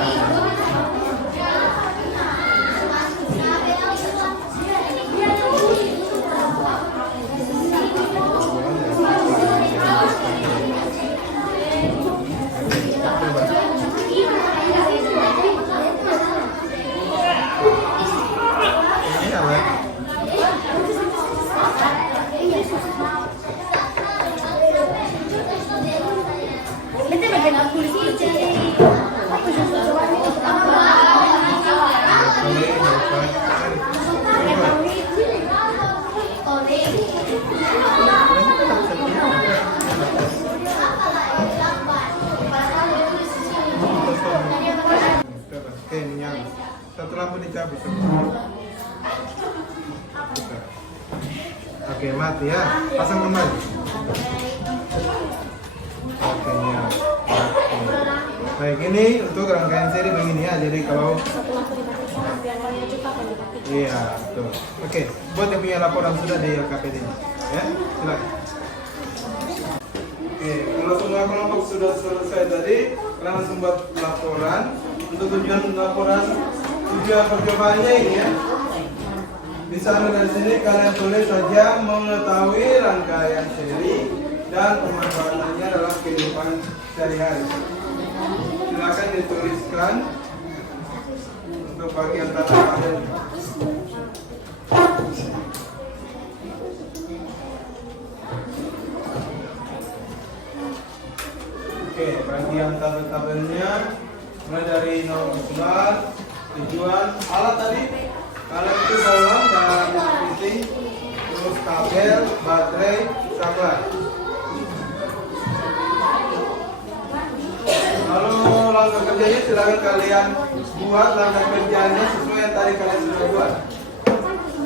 Satu lampu dicabut. Oke, mati ya. Pasang kembali. Oke, ya. Baik, ini untuk rangkaian seri begini ya. Jadi kalau iya, betul. Oke, buat yang punya laporan sudah di LKPD. Ya, silakan. Oke, kalau semua kelompok sudah selesai tadi, kalian langsung buat laporan. Untuk tujuan laporan tujuan percobaannya ini ya. Di sana dan sini kalian tulis saja mengetahui rangkaian seri dan pemanfaatannya dalam kehidupan sehari-hari. Silakan dituliskan untuk bagian tanda kalian. Oke, bagian tabel-tabelnya mulai dari nomor usulan, tujuan, alat tadi kalian itu bolam dan fitting, terus kabel, baterai, saklar. Lalu langkah kerjanya silakan kalian buat langkah kerjanya sesuai yang tadi kalian sudah buat.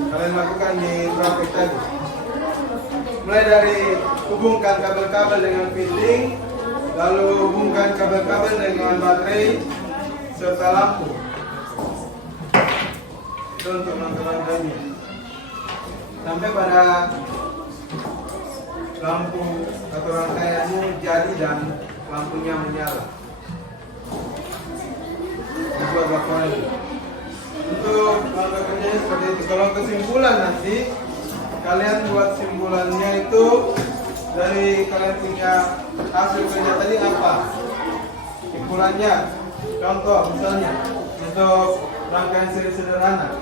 Kalian lakukan di praktek tadi. Mulai dari hubungkan kabel-kabel dengan fitting, lalu hubungkan kabel-kabel dengan baterai serta lampu. Itu untuk langkah-langkahnya. Sampai pada lampu atau rangkaiannya jadi dan lampunya menyala. Buat laporan. Untuk langkah kerjanya seperti itu. Kalau kesimpulan nanti kalian buat simpulannya itu dari kalian punya hasil kerja tadi apa? Simpulannya, contoh misalnya untuk rangkaian seri sederhana,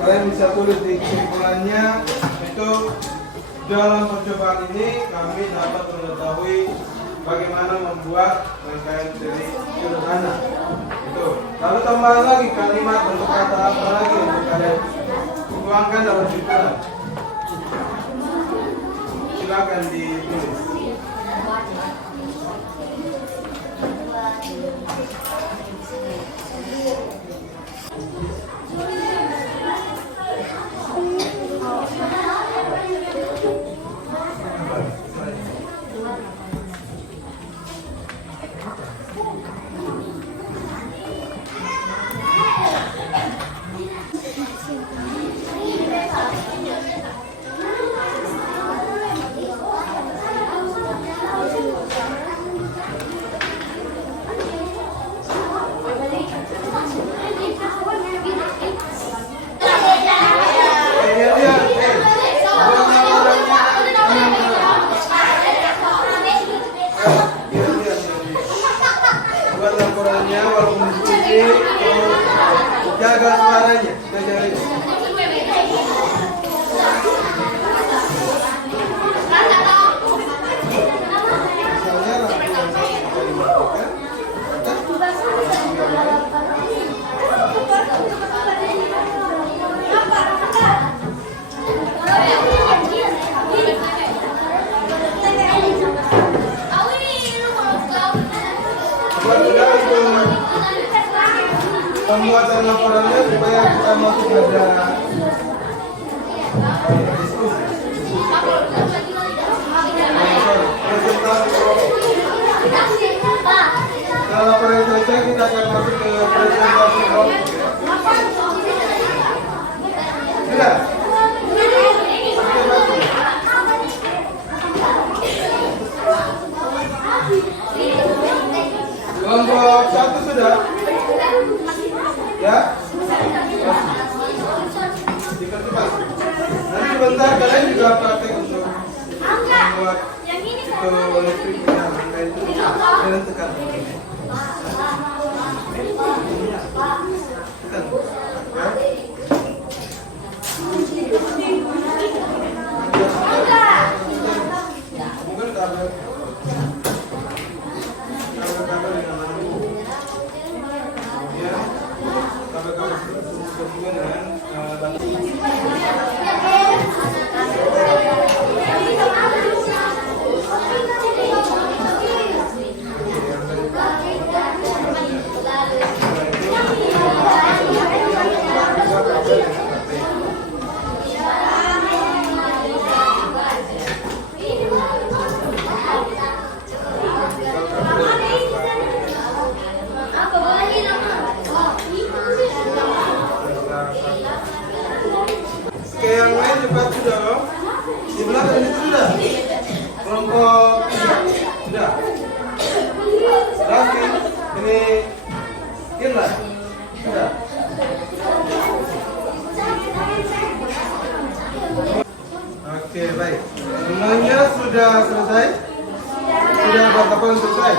kalian bisa tulis di kesimpulannya itu dalam percobaan ini kami dapat mengetahui bagaimana membuat rangkaian seri sederhana. Itu. Lalu tambah lagi kalimat untuk kata apa lagi untuk kalian tuangkan dalam simpulan. Silakan ditulis. Buat laporannya walaupun sedikit, jaga suaranya, jaga itu. Pembuatan laporannya supaya kita masuk pada diskusi. Setelah laporan selesai kita akan masuk ke presentasi kelompok. Sudah? Kelompok 1 sudah? Ya? Dipercepat. Nanti sebentar kalian juga praktek untuk membuat itu listrik yang angka itu kalian tekan. Tekan. Ya? Bukan kabel. Kabel-kabel yang mana? Ya. Kabel-kabel sehubungan dengan Sudah. Oke, baik. Semuanya sudah selesai? Sudah percakapan selesai?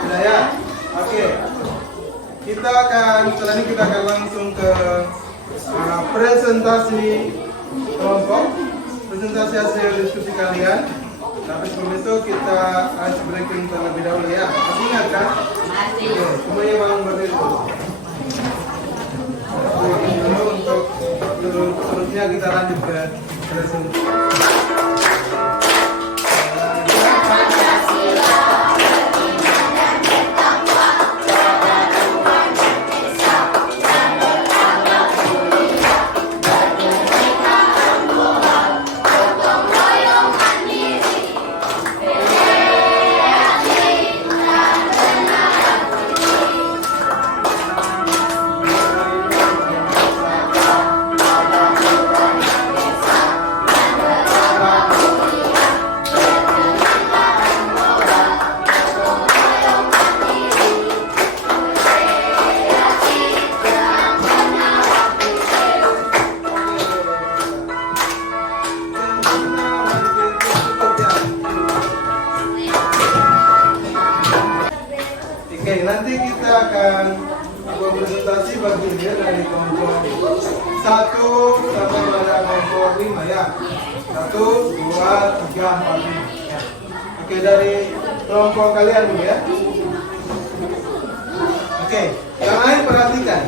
Sudah ya? Oke. Kita akan, setelah ini kita akan langsung ke presentasi kelompok, presentasi hasil diskusi kalian. Tapi sebelum itu kita ice breaking terlebih dahulu ya. Masih ingat kan? Masih. Oke, semuanya bangun berdiri dulu. Dulu untuk seterusnya kita lanjut ke presentasi. Oke, nanti kita akan buat presentasi bagian dari kelompok 1 sampai pada kelompok 5 ya. 1, 2, 3, 4, 5 ya. Oke, dari kelompok kalian dulu ya. Oke, yang lain perhatikan.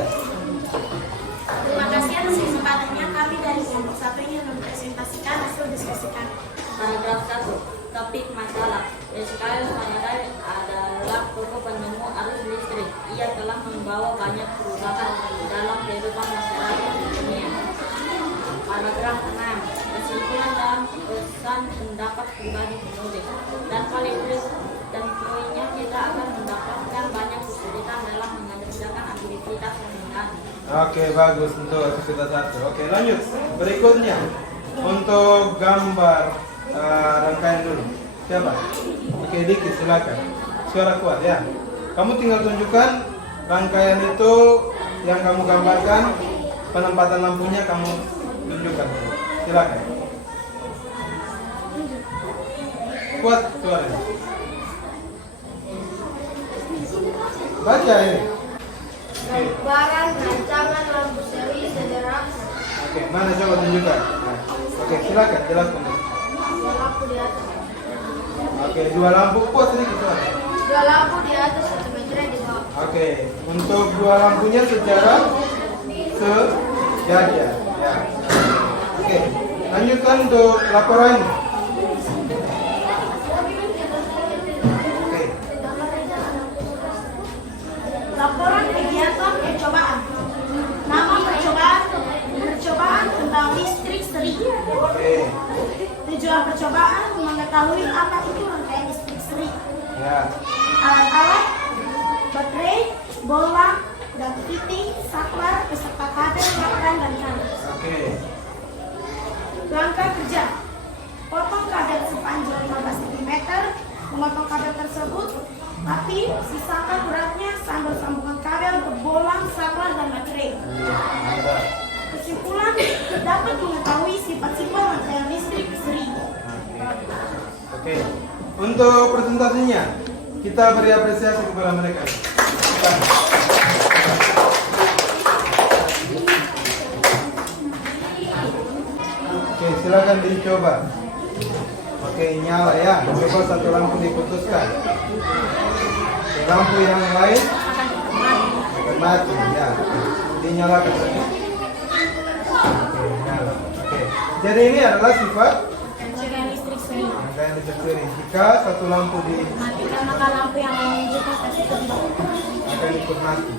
Terima kasih atas kesempatannya. Kami dari kelompok 1 ingin mempresentasikan hasil diskusi kami. Paragraf 1. Topik masalah. SKS Faraday adalah tokoh penemu arus listrik. Ia telah membawa banyak perubahan dalam kehidupan masyarakat dunia. Paragraf 6. Kesimpulan dan pesan pendapat pribadi penulis. Dan poinnya kita akan mendapatkan banyak kesulitan dalam mengerjakan aktivitas sehari-hari. Oke, bagus untuk aktivitas 1. Oke, lanjut. Berikutnya untuk gambar rangkaian dulu. Siapa? Oke, Diki, silakan. Suara kuat ya. Kamu tinggal tunjukkan rangkaian itu yang kamu gambarkan, penempatan lampunya kamu tunjukkan. Silakan. Kuat suaranya. Baca ini. Oke. Gambaran rancangan lampu seri sederhana. Oke, mana coba tunjukkan. Nah, oke, silakan jelaskan. Lampu di atas. Oke, 2 lampu kuat sedikit suara. 2 lampu di atas, 1 baterai di bawah. Oke, untuk 2 lampunya secara sejajar. Ya. Oke, lanjutkan untuk laporan. Oke, Laporan kegiatan percobaan. Nama percobaan tentang listrik seri. oke, Tujuan percobaan mengetahui apa itu rangkaian listrik seri. ya, Alat-alat, baterai, bola, dan fitting, saklar, beserta kabel, baterai, dan kabel. oke, Langkah kerja. Potong kabel sepanjang 15 cm, memotong kabel tersebut, tapi sisakan beratnya sambil sambungan kabel ke bola, saklar, dan baterai. mantap. Kesimpulan, dapat mengetahui sifat-sifat rangkaian listrik seri. Oke, untuk presentasinya kita beri apresiasi kepada mereka. Oke, silakan dicoba. Oke, nyala ya. Coba 1 lampu diputuskan. Oke, lampu yang lain akan mati ya. Dinyalakan saja. Oke, nyala. Oke. Jadi ini adalah sifat Rangkaian listrik seri. rangkaian listrik seri. Jika 1 lampu Matikan maka lampu yang menunjukkan stasiun tertentu. akan ikut mati.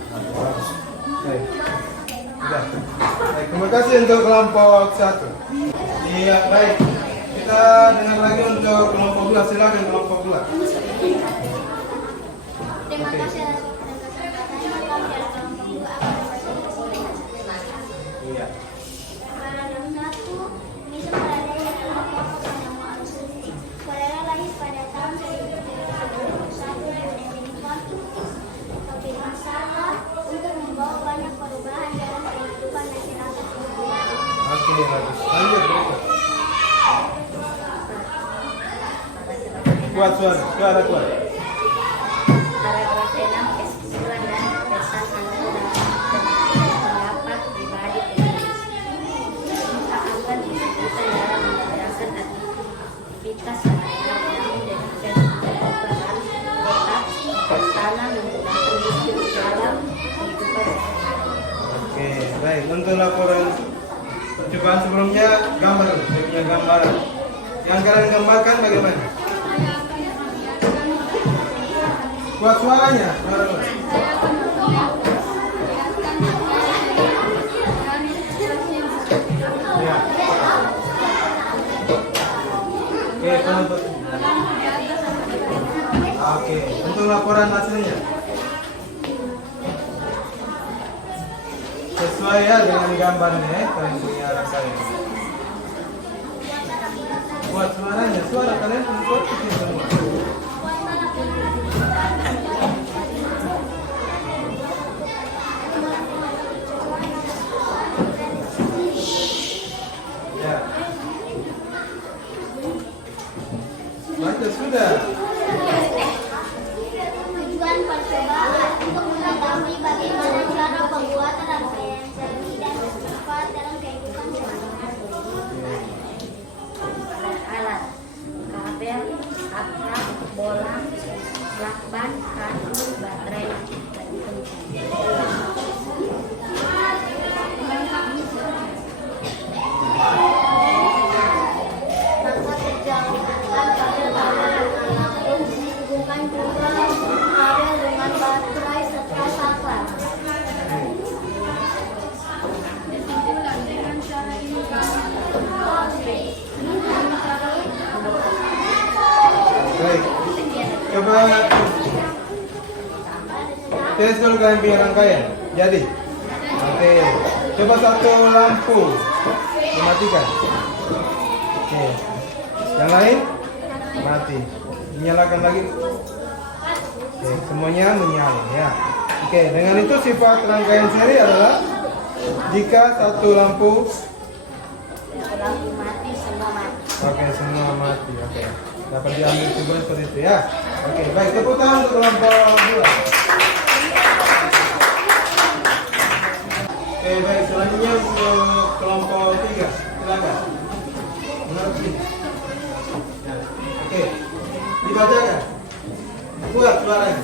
Baik. Sudah. Baik, terima kasih untuk kelompok 1. Iya, baik. Kita dengar lagi untuk kelompok 2. Silakan kelompok 2. Terima kasih atas kesempatannya. Kami dari kelompok 2 akan berpresentasi. Iya. Paragraf 1. Misa Faraday adalah tokoh penemu arus listrik. Faraday lahir pada tahun 1791 di New England. Topik masalah untuk membawa banyak Oke, bagus. Lanjut, berikut. Kuat suara kuat. Paragraf 6 kesimpulan dan pesan adalah pendapat pribadi penulis. Tak akan disebutkan dalam penjelasan aktivitas sehari-hari, namun demikian juga harus tetap tertanam menggunakan listrik dalam kehidupan sehari-hari. Oke, baik. Untuk laporan percobaan sebelumnya, gambar. Saya punya gambaran. Yang kalian gambarkan bagaimana? Kuat suaranya. Ya. Oke, penonton. Oke, untuk laporan hasilnya. Sesuai ya dengan gambarnya, kalian punya rangkaian. Buat suaranya, suara kalian kuat semua. Ya. Baca sudah. Tujuan percobaan untuk mengetahui bagaimana cara pembuatan rangkaian seri dan bermanfaat dalam kehidupan sehari-hari. Alat kabel, atrap, bola, lakban, kartu, baterai, dan Maka sejauhkan kabel-kabel dengan lampu dihubungkan juga kabel dengan baterai serta saklar. Baik. Coba tes dulu kalian punya rangkaian. Jadi. Oke. Coba satu lampu dimatikan. Oke. Yang lain mati. Nyalakan lagi. Oke, semuanya menyala ya. Oke, dengan itu sifat rangkaian seri adalah jika satu lampu mati, semua mati. oke, semua mati. Oke. Dapat diambil juga seperti itu ya. Oke, baik. Tepuk tangan untuk kelompok 2. Oke, baik. Selanjutnya untuk kelompok 3. Silakan. Menurut sini. Nah, oke. Dibacakan. Kuat suaranya.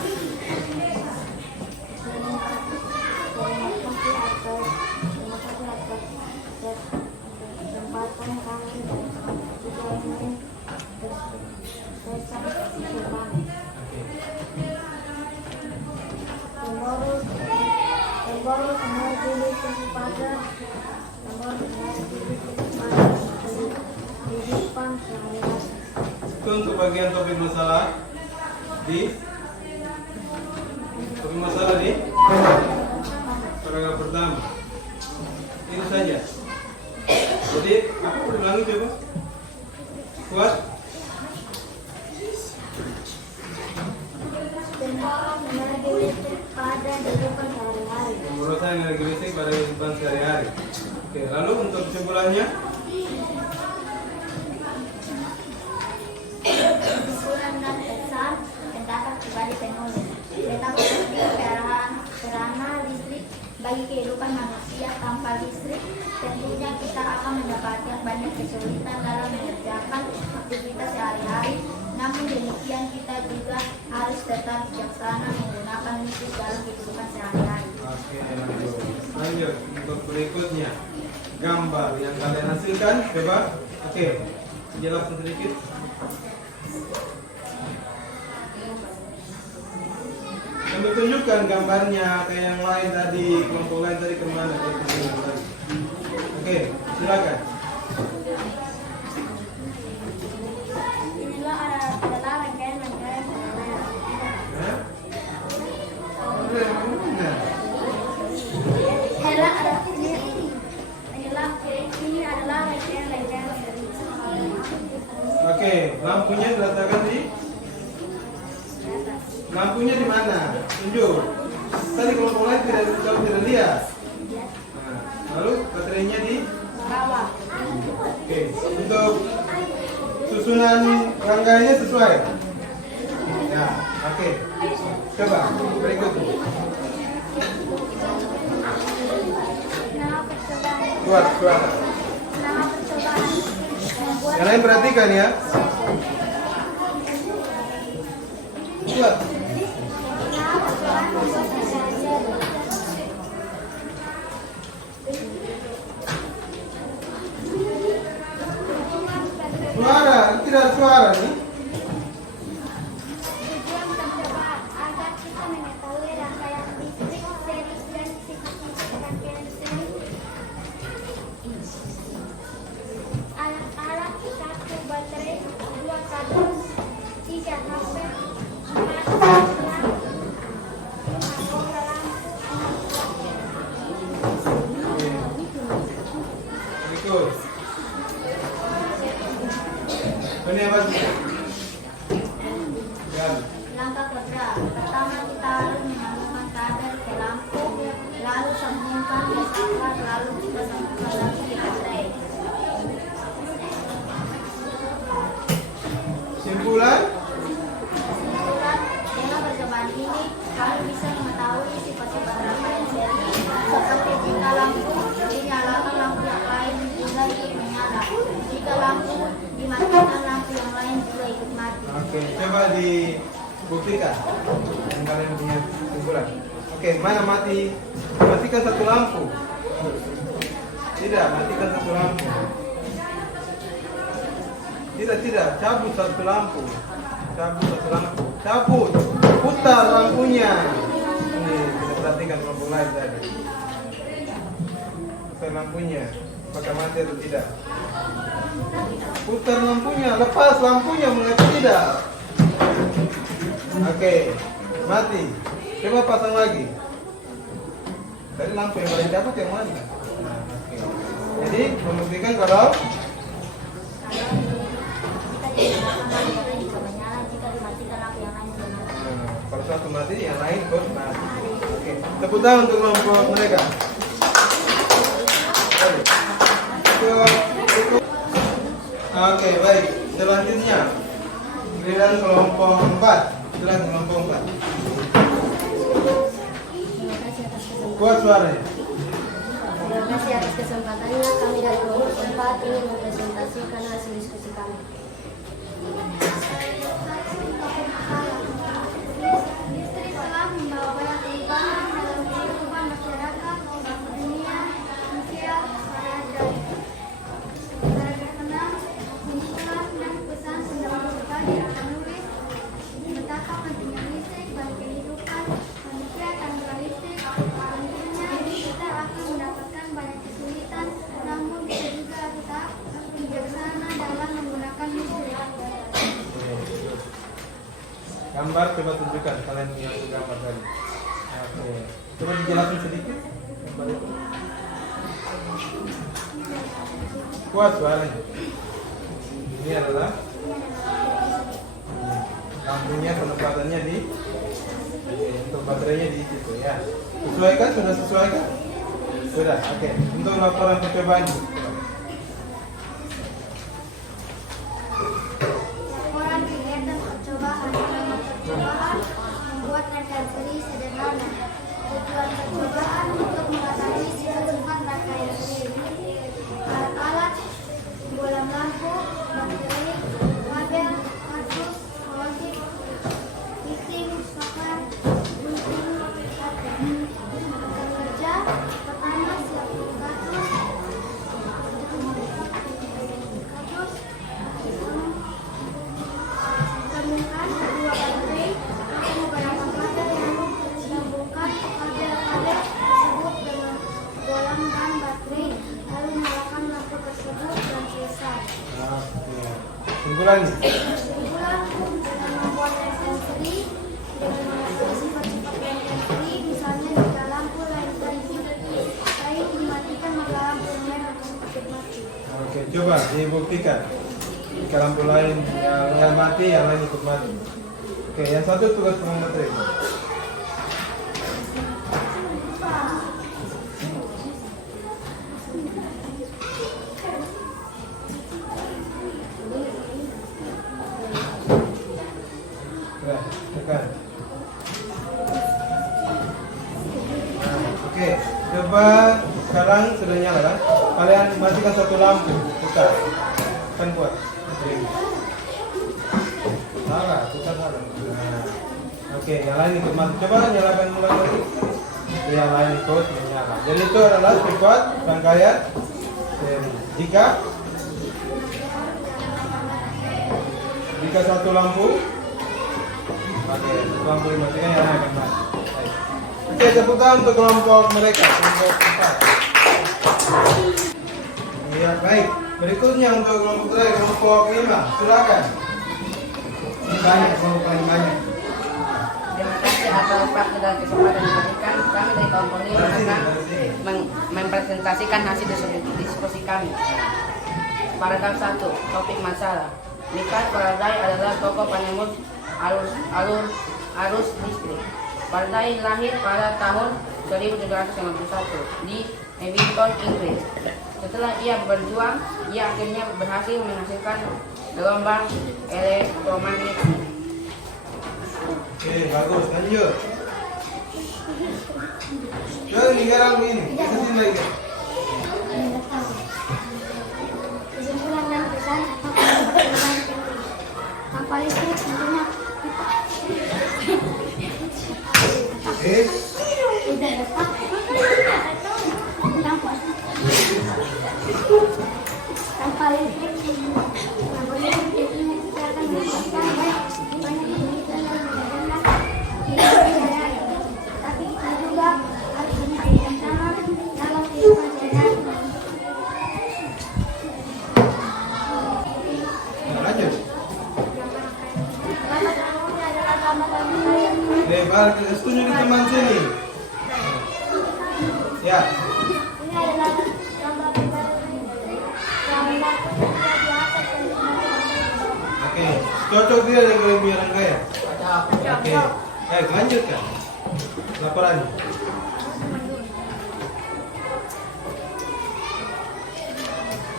Itu untuk bagian topik masalah di paragraf pertama. Itu saja. Jadi aku ulangi coba. Kuat. Tentang energi listrik pada kehidupan sehari-hari. Pemborosan energi listrik pada kehidupan sehari-hari. Oke, lalu untuk kesimpulannya, Kesimpulan dan pesan pendapat pribadi penulis. Kereta kopi sarana listrik bagi kehidupan manusia. Tanpa listrik, tentunya kita akan mendapatkan banyak kesulitan dalam mengerjakan aktivitas sehari-hari. Namun demikian, kita juga harus tetap bijaksana menggunakan listrik dalam kehidupan sehari-hari. oke, lanjut untuk berikutnya gambar yang kalian hasilkan, coba. Oke, jelaskan sedikit. Kami tunjukkan gambarnya kayak yang lain tadi, kelompok lain tadi kemana? Oke, silakan. Inilah adalah rangkaian-rangkaian sarana. Hah? Ini adalah rangkaian-rangkaian seri. Oke, lampunya diletakkan di lampunya di mana? Tunjuk. Tadi kelompok lain tidak lihat. Nah, lalu baterainya di bawah. susunan rangkaiannya sesuai? Ya, oke. Coba berikutnya. Nama percobaan. Kuat. Nama percobaan membuat Yang lain perhatikan ya. Kuat. nama percobaan membuat kita belajar. Suara, tidak ada suara nih. Tujuan percobaan agar kita mengetahui rangkaian listrik, seri dan sifat-sifat rangkaian seri. Alat-alat 1 baterai, 2 kabel, 3 HP, 4 lampu, 5 bola lampu, 6 Berikut. Ini apa sih? Ya. Langkah pertama kita harus menemukan kadar ke lampu, lalu sambungkan ke saklar, lalu kita sambungkan lagi ke baterai. Simpulan? Kesimpulan, dengan percobaan ini kami bisa mengetahui sifat-sifat rangkaian seri seperti jika lampu dinyalakan, lampu yang lain juga ikut menyala. Jika lampu dimatikan, lampu yang lain juga ikut mati. Oke, coba dibuktikan yang kalian punya simpulan. Oke, mana mati? Matikan satu lampu. Tidak, matikan satu lampu. Tidak, cabut satu lampu. Cabut. Putar lampunya. Ini kita perhatikan lampu lain tadi. Putar lampunya. Apakah mati atau tidak? Putar lampunya, lepas lampunya, mengapa tidak? Oke, mati. Coba pasang lagi. Tadi lampu yang paling dapat yang mana? Nah, oke. Jadi membuktikan kalau kalau satu mati, yang lain ikut mati. Oke, tepuk tangan untuk kelompok mereka. Oke, baik. Selanjutnya giliran kelompok 4. Silakan kelompok 4. Kuat suaranya. Terima kasih atas kesempatannya. Kami dari kelompok 4 ingin mempresentasikan hasil diskusi kami. Listrik telah membawa banyak perubahan dalam kehidupan masyarakat, dunia, sosial, dan paragraf 6, kumpulan dan pesan pendapat pribadi penulis betapa pentingnya listrik bagi kehidupan manusia tanpa listrik. Tentunya kita akan mendapatkan banyak kesulitan, namun kita juga tetap bijaksana dalam menggunakan listrik. Gambar coba tunjukkan kalian yang gambar tadi. Oke. Coba dijelasin sedikit gambar itu. Kuat suaranya. Ini adalah lampunya, penempatannya di untuk baterainya di situ ya. Sesuaikan, sudah sesuaikan? Sudah, oke. Untuk laporan percobaan. Laporan kegiatan percobaan. Percobaan membuat rangkaian seri sederhana. Tujuan percobaan untuk mengetahui sifat-sifat rangkaian seri. Alat-alat, bola lampu, baterai, kabel, kardus, logic, heating, saklar, gunting, kaca. Kerja pertama siapkan kardus, sambungkan kedua baterai ke beberapa kabel yang disambungkan kabel-kabel tersebut dengan bolam dan baterai, lalu nyalakan lampu tersebut dan selesai. Oke. Simpulannya. Kesimpulan, dengan membuat rangkaian seri dengan mengetahui sifat-sifat rangkaian seri, misalnya jika lampu lain dimatikan maka lampu yang lain akan ikut mati. Oke, coba dibuktikan. Jika lampu lain yang mati, yang lain ikut mati. Oke, yang satu tugas pengamatan itu. Coba sekarang sudah nyala kan? Kalian matikan satu lampu, putar. Kan kuat. Salah, putar salah. Nah. Oke, nyalain ikut mati. Coba nyalakan mulai lagi. Nyalain ikut menyala. Jadi itu adalah sifat rangkaian seri. Jika satu lampu, oke, satu lampu dimatikan yang lain akan mati. Oke, tepuk tangan untuk kelompok mereka, kelompok 4. Iya, baik. Berikutnya untuk kelompok terakhir, kelompok 5. Silakan. Ini banyak, kelompok paling banyak. Terima kasih atas waktu dan kesempatan yang diberikan. Kami dari kelompok ini akan mempresentasikan hasil diskusi kami. Paragraf 1, topik masalah. Michael Faraday adalah tokoh penemu arus listrik. Faraday lahir pada tahun 1751 di Evington, Inggris. Setelah ia berjuang, ia akhirnya berhasil menghasilkan gelombang elektromagnetik. Oke, bagus. Lanjut. Coba sekarang begini. Kita sini lagi. Kesimpulan dan pesan tanpa listrik tentunya Oke. tidak dapat tanpa listrik tentunya kita akan mendapatkan banyak kesulitan dan kendala sehari-hari. Tapi kita juga harus memikirkan sama dalam kehidupan sehari-hari. Lanjut. Ini Lebar ke setuju di teman sini. Ya. adalah gambar Oke. Cocok dia dengan kelebihan rangkaian. Oke. Baik, lanjutkan. Laporannya.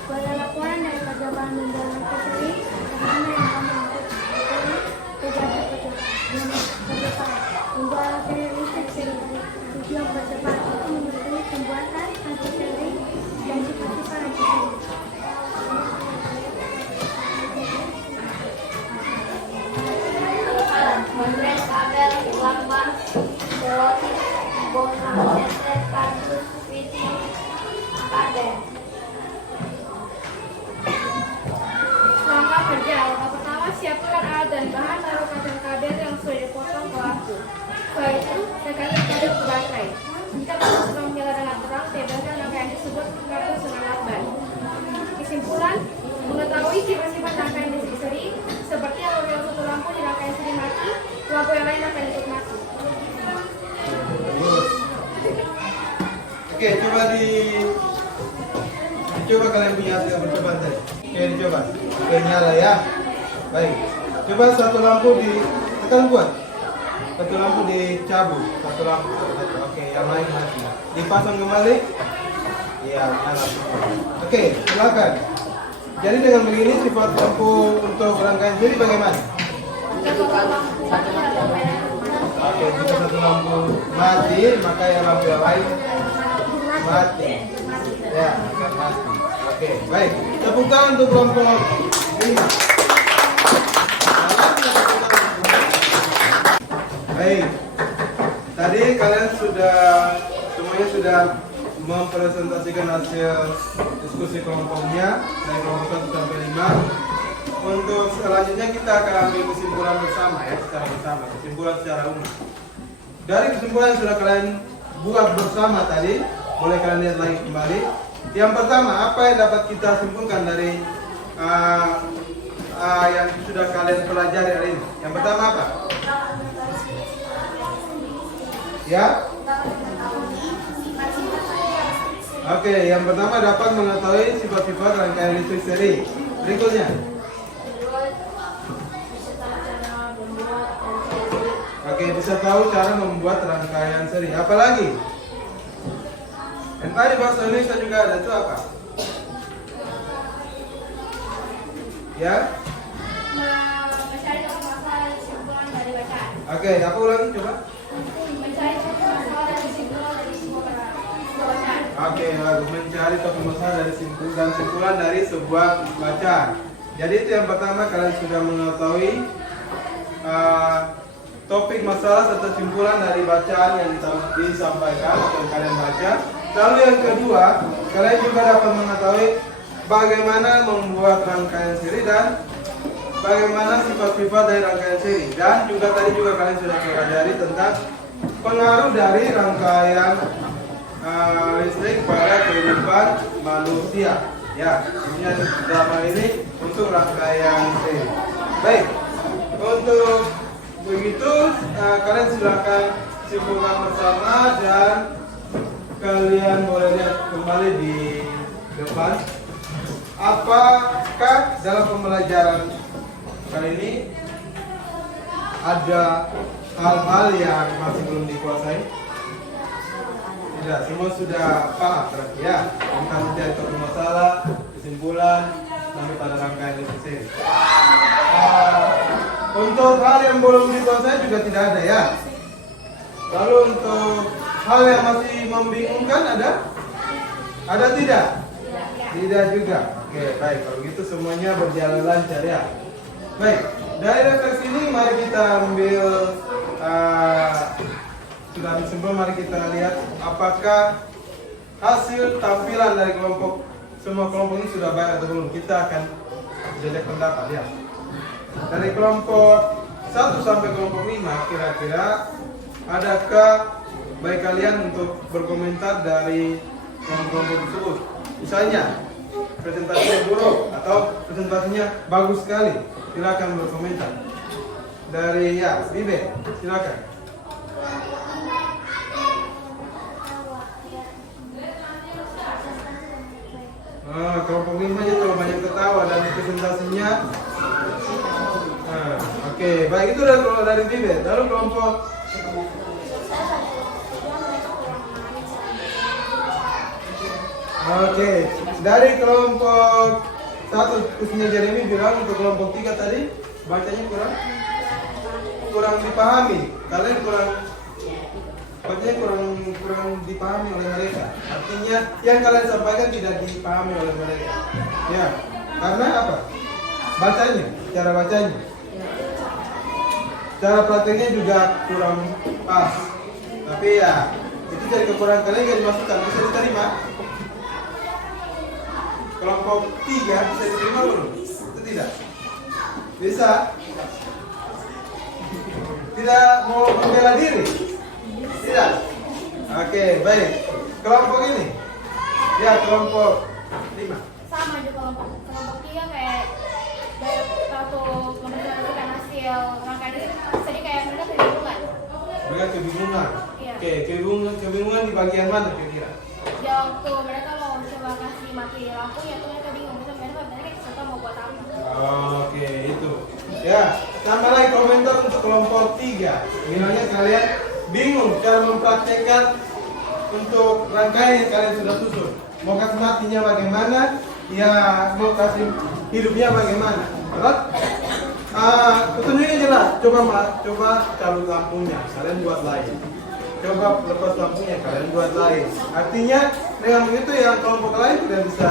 pada laporan dari Perjabaran Menjalankan Kesehatan, bagaimana yang kami lakukan terjadi percepatan membuat alat listrik sendiri. Tujuan percepatan itu mengetahui pembuatan anti-seri dan sifat-sifat anti-seri. Memberes kabel, lakban, selotip, bola, sentret, kardus, switching, kabel. Langkah kerja. Langkah pertama, siapkan alat dan bahan taruh kabel yang sudah dipotong ke lampu. Setelah itu, tekankan kabel ke baterai. Jika lampu sudah menyala dengan terang, bebaskan rangkaian tersebut kabel dengan lakban. Kesimpulan, mengetahui sifat-sifat rangkaian listrik seri, seperti apabila satu lampu di rangkaian seri mati, lampu yang lain akan ikut mati. Bagus. Oke, coba kalian punya hasil percobaan tadi. Oke, dicoba. Oke, nyala ya. Baik. Coba satu lampu tekan kuat. Satu lampu dicabut. Satu lampu. Oke, yang lain mati. Dipasang kembali. Iya, nyala. Oke, silakan. Jadi dengan begini sifat lampu untuk rangkaian seri bagaimana? Oke, jika satu lampu mati, maka yang lampu yang lain mati. Ya, akan mati. Oke, baik. Tepuk tangan untuk kelompok 5. Baik. Tadi kalian semuanya sudah mempresentasikan hasil diskusi kelompoknya dari kelompok 1 sampai 5. Untuk selanjutnya kita akan ambil kesimpulan bersama ya, secara bersama, kesimpulan secara umum. Dari kesimpulan yang sudah kalian buat bersama tadi, boleh kalian lihat lagi kembali. Yang pertama, apa yang dapat kita simpulkan dari yang sudah kalian pelajari hari ini? Yang pertama apa? Ya? Oke, yang pertama dapat mengetahui sifat-sifat rangkaian listrik seri. Berikutnya. Oke, bisa tahu cara membuat rangkaian seri. Apalagi? Dan tadi bahasa Indonesia juga ada, itu apa? Ya? Mencari tokoh masalah dan kesimpulan dari bacaan. Oke, aku ulangi coba. Mencari tokoh masalah dan kesimpulan dari sebuah perkara. Oke, bagus. Mencari topik masalah dari simpulan dari sebuah bacaan. Jadi itu yang pertama, kalian sudah mengetahui topik masalah serta simpulan dari bacaan yang disampaikan atau kalian baca. Lalu yang kedua, kalian juga dapat mengetahui bagaimana membuat rangkaian seri dan bagaimana sifat-sifat dari rangkaian seri. Dan juga tadi juga kalian sudah pelajari tentang pengaruh dari rangkaian listrik pada kehidupan manusia. Ya, ini dalam hal ini untuk rangkaian seri. Baik, untuk begitu kalian silakan simpulkan bersama dan kalian boleh lihat kembali di depan. Apakah dalam pembelajaran kali ini ada hal-hal yang masih belum dikuasai? Tidak, semua sudah paham berarti ya tentang mencari topik masalah, kesimpulan, sampai pada rangkaian itu sendiri. Untuk hal yang belum dikuasai juga tidak ada ya. Lalu untuk hal yang masih membingungkan ada? Ada tidak? Tidak juga. Oke, baik. Kalau gitu semuanya berjalan lancar ya. Baik, dari refleksi ini mari kita ambil sudah simpel, mari kita lihat apakah hasil tampilan dari semua kelompok ini sudah baik atau belum. Kita akan jajak pendapat ya. Dari kelompok 1 sampai kelompok 5 kira-kira adakah baik kalian untuk berkomentar dari kelompok tersebut? Misalnya presentasinya buruk atau presentasinya bagus sekali, silakan berkomentar. Dari ya, Bibe, silakan. Kelompok 5 nya terlalu banyak ketawa dan presentasinya. Oke, baik, itu dari Bibe. Lalu kelompok dari kelompok 1 khususnya Jeremy bilang untuk kelompok 3 tadi bacanya kurang dipahami. Kalian bacanya kurang dipahami oleh mereka. Artinya yang kalian sampaikan tidak dipahami oleh mereka. Ya, karena apa? Bacanya, cara bacanya. Cara prakteknya juga kurang pas. Tapi ya, itu jadi kekurangan kalian yang dimasukkan. Bisa diterima? Kelompok 3 bisa diterima belum? Itu tidak? Bisa? Tidak mau membela diri? Tidak? Oke, baik. Kelompok ini? Ya, kelompok 5. Sama di kelompok 3 kayak dari waktu mempresentasikan hasil rangkaian itu, jadi kayak mereka kebingungan. Mereka kebingungan? Iya. Oke, kebingungan di bagian mana kira-kira? Ya waktu mereka mau coba kasih mati lampunya tuh mereka bingung, mereka sebenarnya mau buat apa. Oke, itu. Ya, tambah lagi komentar untuk kelompok 3. Misalnya kalian bingung cara mempraktekkan untuk rangkaian yang kalian sudah susun. Mau kasih matinya bagaimana? Ya, mau kasih hidupnya bagaimana? Petunjuknya jelas. Coba cabut lampunya, kalian buat lain. Coba lepas lampunya, kalian buat lain. Artinya dengan begitu yang kelompok lain tidak bisa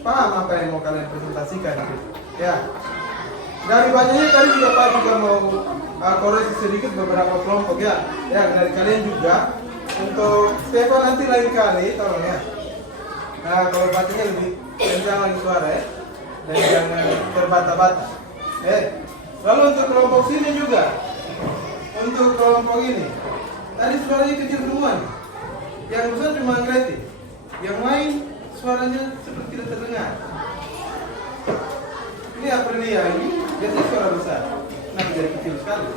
paham apa yang mau kalian presentasikan. Ya. Dari bacanya tadi juga Pak juga mau koreksi sedikit beberapa kelompok ya. Ya, dari kalian juga. Untuk Stefan nanti lain kali tolong ya. Nah, kalau bacanya lebih kencang lagi suara ya. Dan jangan terbata-bata. Lalu untuk kelompok sini juga. Untuk kelompok ini. Tadi suaranya kecil semua. Yang besar cuma Greti. Yang lain suaranya seperti tidak terdengar. Ini Aprilia ini biasanya suara besar. Nah, jadi kecil sekali.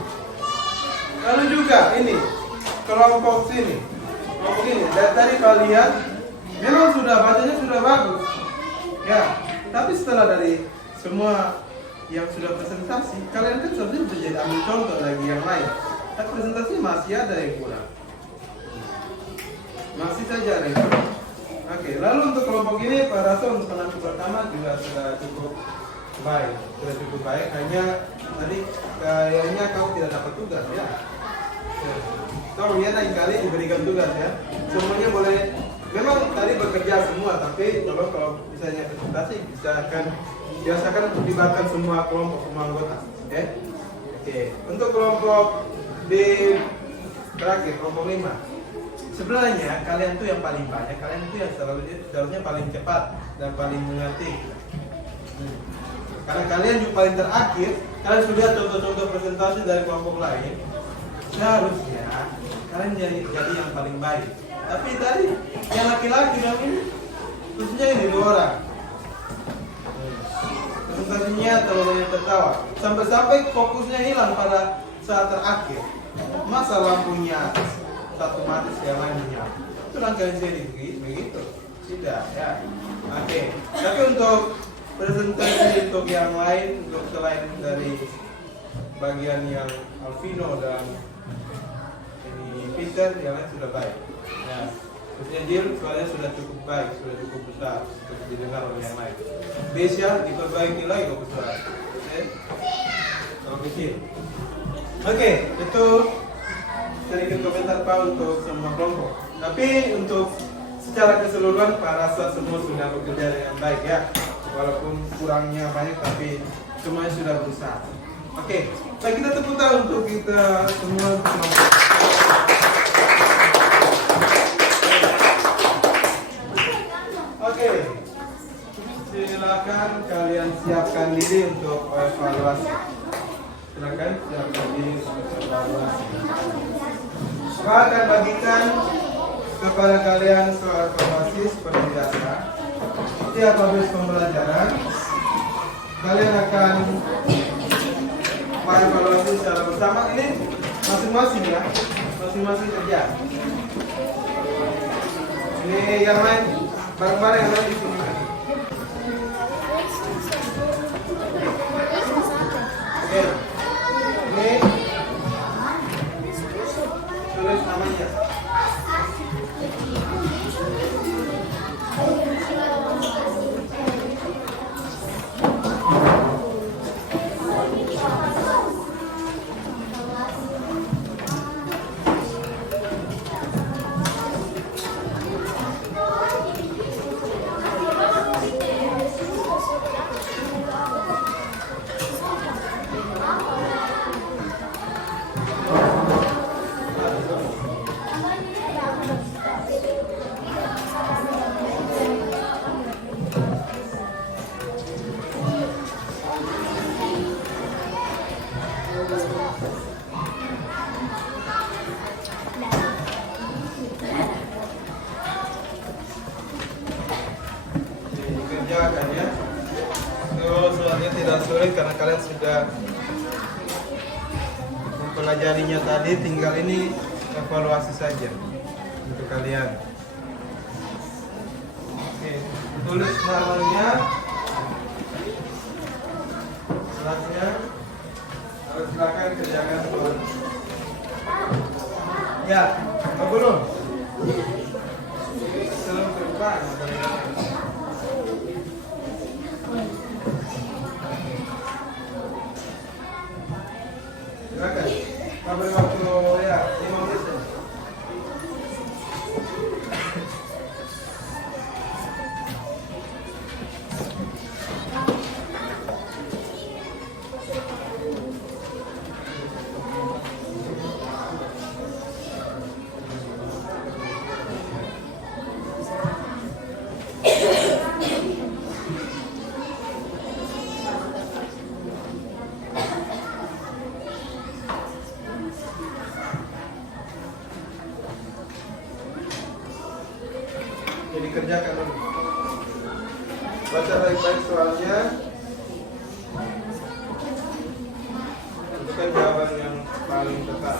Lalu juga ini kelompok sini. Kelompok ini. Dan tadi kalian memang sudah bacanya sudah bagus. Ya, tapi setelah dari semua yang sudah presentasi, kalian kan seharusnya bisa jadi ambil contoh lagi yang lain. Tapi presentasi masih ada yang kurang. Masih saja ada yang kurang. Oke, lalu untuk kelompok ini, Pak Raso untuk penampilan pertama juga sudah cukup baik. Sudah cukup baik, hanya tadi kayaknya kau tidak dapat tugas ya. Kau ya lain kali diberikan tugas ya. Semuanya boleh. Memang tadi kalau misalnya presentasi biasakan untuk dilibatkan semua kelompok anggota. Oke. Untuk kelompok di terakhir kelompok 5. Sebenarnya kalian tuh yang paling banyak, kalian itu yang seharusnya paling cepat dan paling mengerti. Karena kalian juga paling terakhir, kalian sudah contoh-contoh presentasi dari kelompok lain. Seharusnya kalian jadi yang paling baik. Tapi tadi yang laki-laki yang ini, khususnya ini 2 orang. Presentasinya terlalu tertawa, sampai-sampai fokusnya hilang pada saat terakhir. Masa lampunya satu mati yang lain menyala? Itu kalian jadi begitu? Tidak ya. Oke. Tapi untuk presentasi untuk yang lain, untuk selain dari bagian yang Alvino dan ini Peter, yang lain sudah baik. Ya. Khususnya Jill, suaranya sudah cukup baik, sudah cukup besar untuk didengar oleh yang lain. Besya diperbaiki lagi kok besar. Kalau kecil. Oke, itu sedikit komentar Pak untuk semua kelompok. Tapi untuk secara keseluruhan Pak rasa semua sudah bekerja dengan baik ya. Walaupun kurangnya banyak tapi semuanya sudah berusaha. Oke, baik, kita tepuk tangan untuk kita semua kelompok. Oke, silakan kalian siapkan diri untuk evaluasi. Silakan siapkan diri untuk evaluasi. Saya akan bagikan kepada kalian soal evaluasi seperti biasa. Setiap habis pembelajaran, kalian akan mengevaluasi secara bersama. Ini masing-masing ya, masing-masing kerja. Ini yang lain, bareng-bareng yang lain di sini. Oke. Ini tulis namanya. Dikerjakan ya. Terus soalnya tidak sulit karena kalian sudah mempelajarinya tadi, tinggal ini evaluasi saja untuk kalian. Oke, tulis namanya, selanjutnya harus silakan kerjakan soal. Ya, Pak Guru. Sebelum ke depan, silakan. Pak beri waktu ya 5 menit. Jadi kerjakan dulu. Baca baik-baik soalnya. Tentukan jawaban yang paling tepat.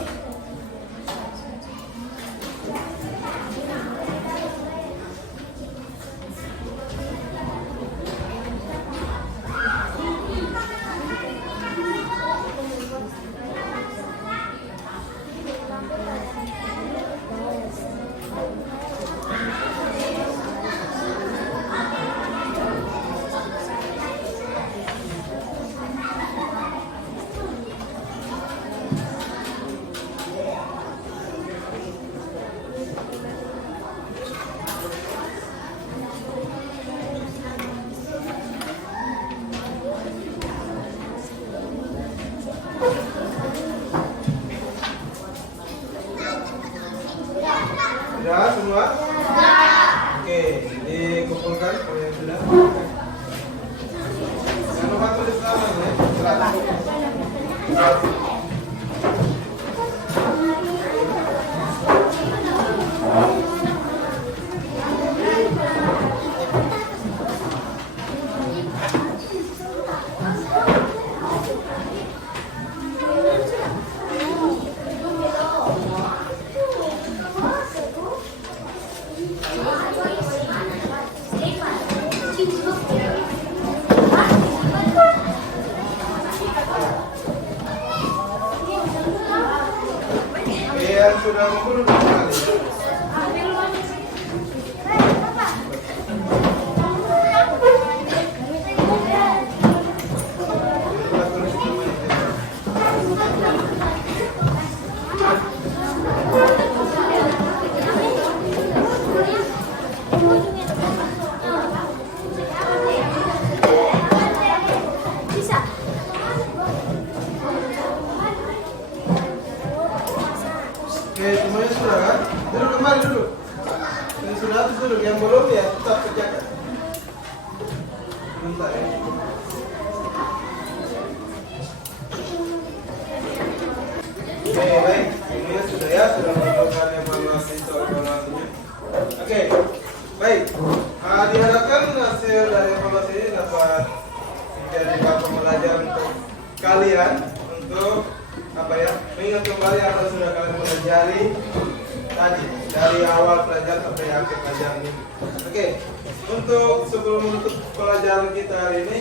duduk, yang belum ya tetap kerjakan. Bentar ya. Oke, baik. Ini sudah ya, sudah melakukan evaluasi soal evaluasinya. Oke, baik. Diharapkan hasil dari evaluasi ini dapat menjadi pembelajaran untuk kalian untuk apa ya, mengingat kembali apa yang sudah kalian pelajari tadi dari awal pelajaran sampai akhir pelajaran ini. Oke, untuk sebelum menutup pelajaran kita hari ini,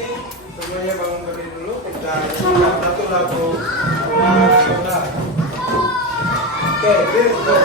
semuanya bangun berdiri dulu. Kita nyanyikan satu lagu nasional. Oke, berdiri dulu.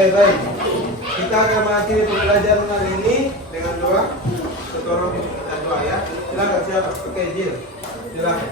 Baik, kita akan mengakhiri pembelajaran kali ini dengan doa. Setorong kita doa ya. Silakan siapa? Oke, Jil. Silakan.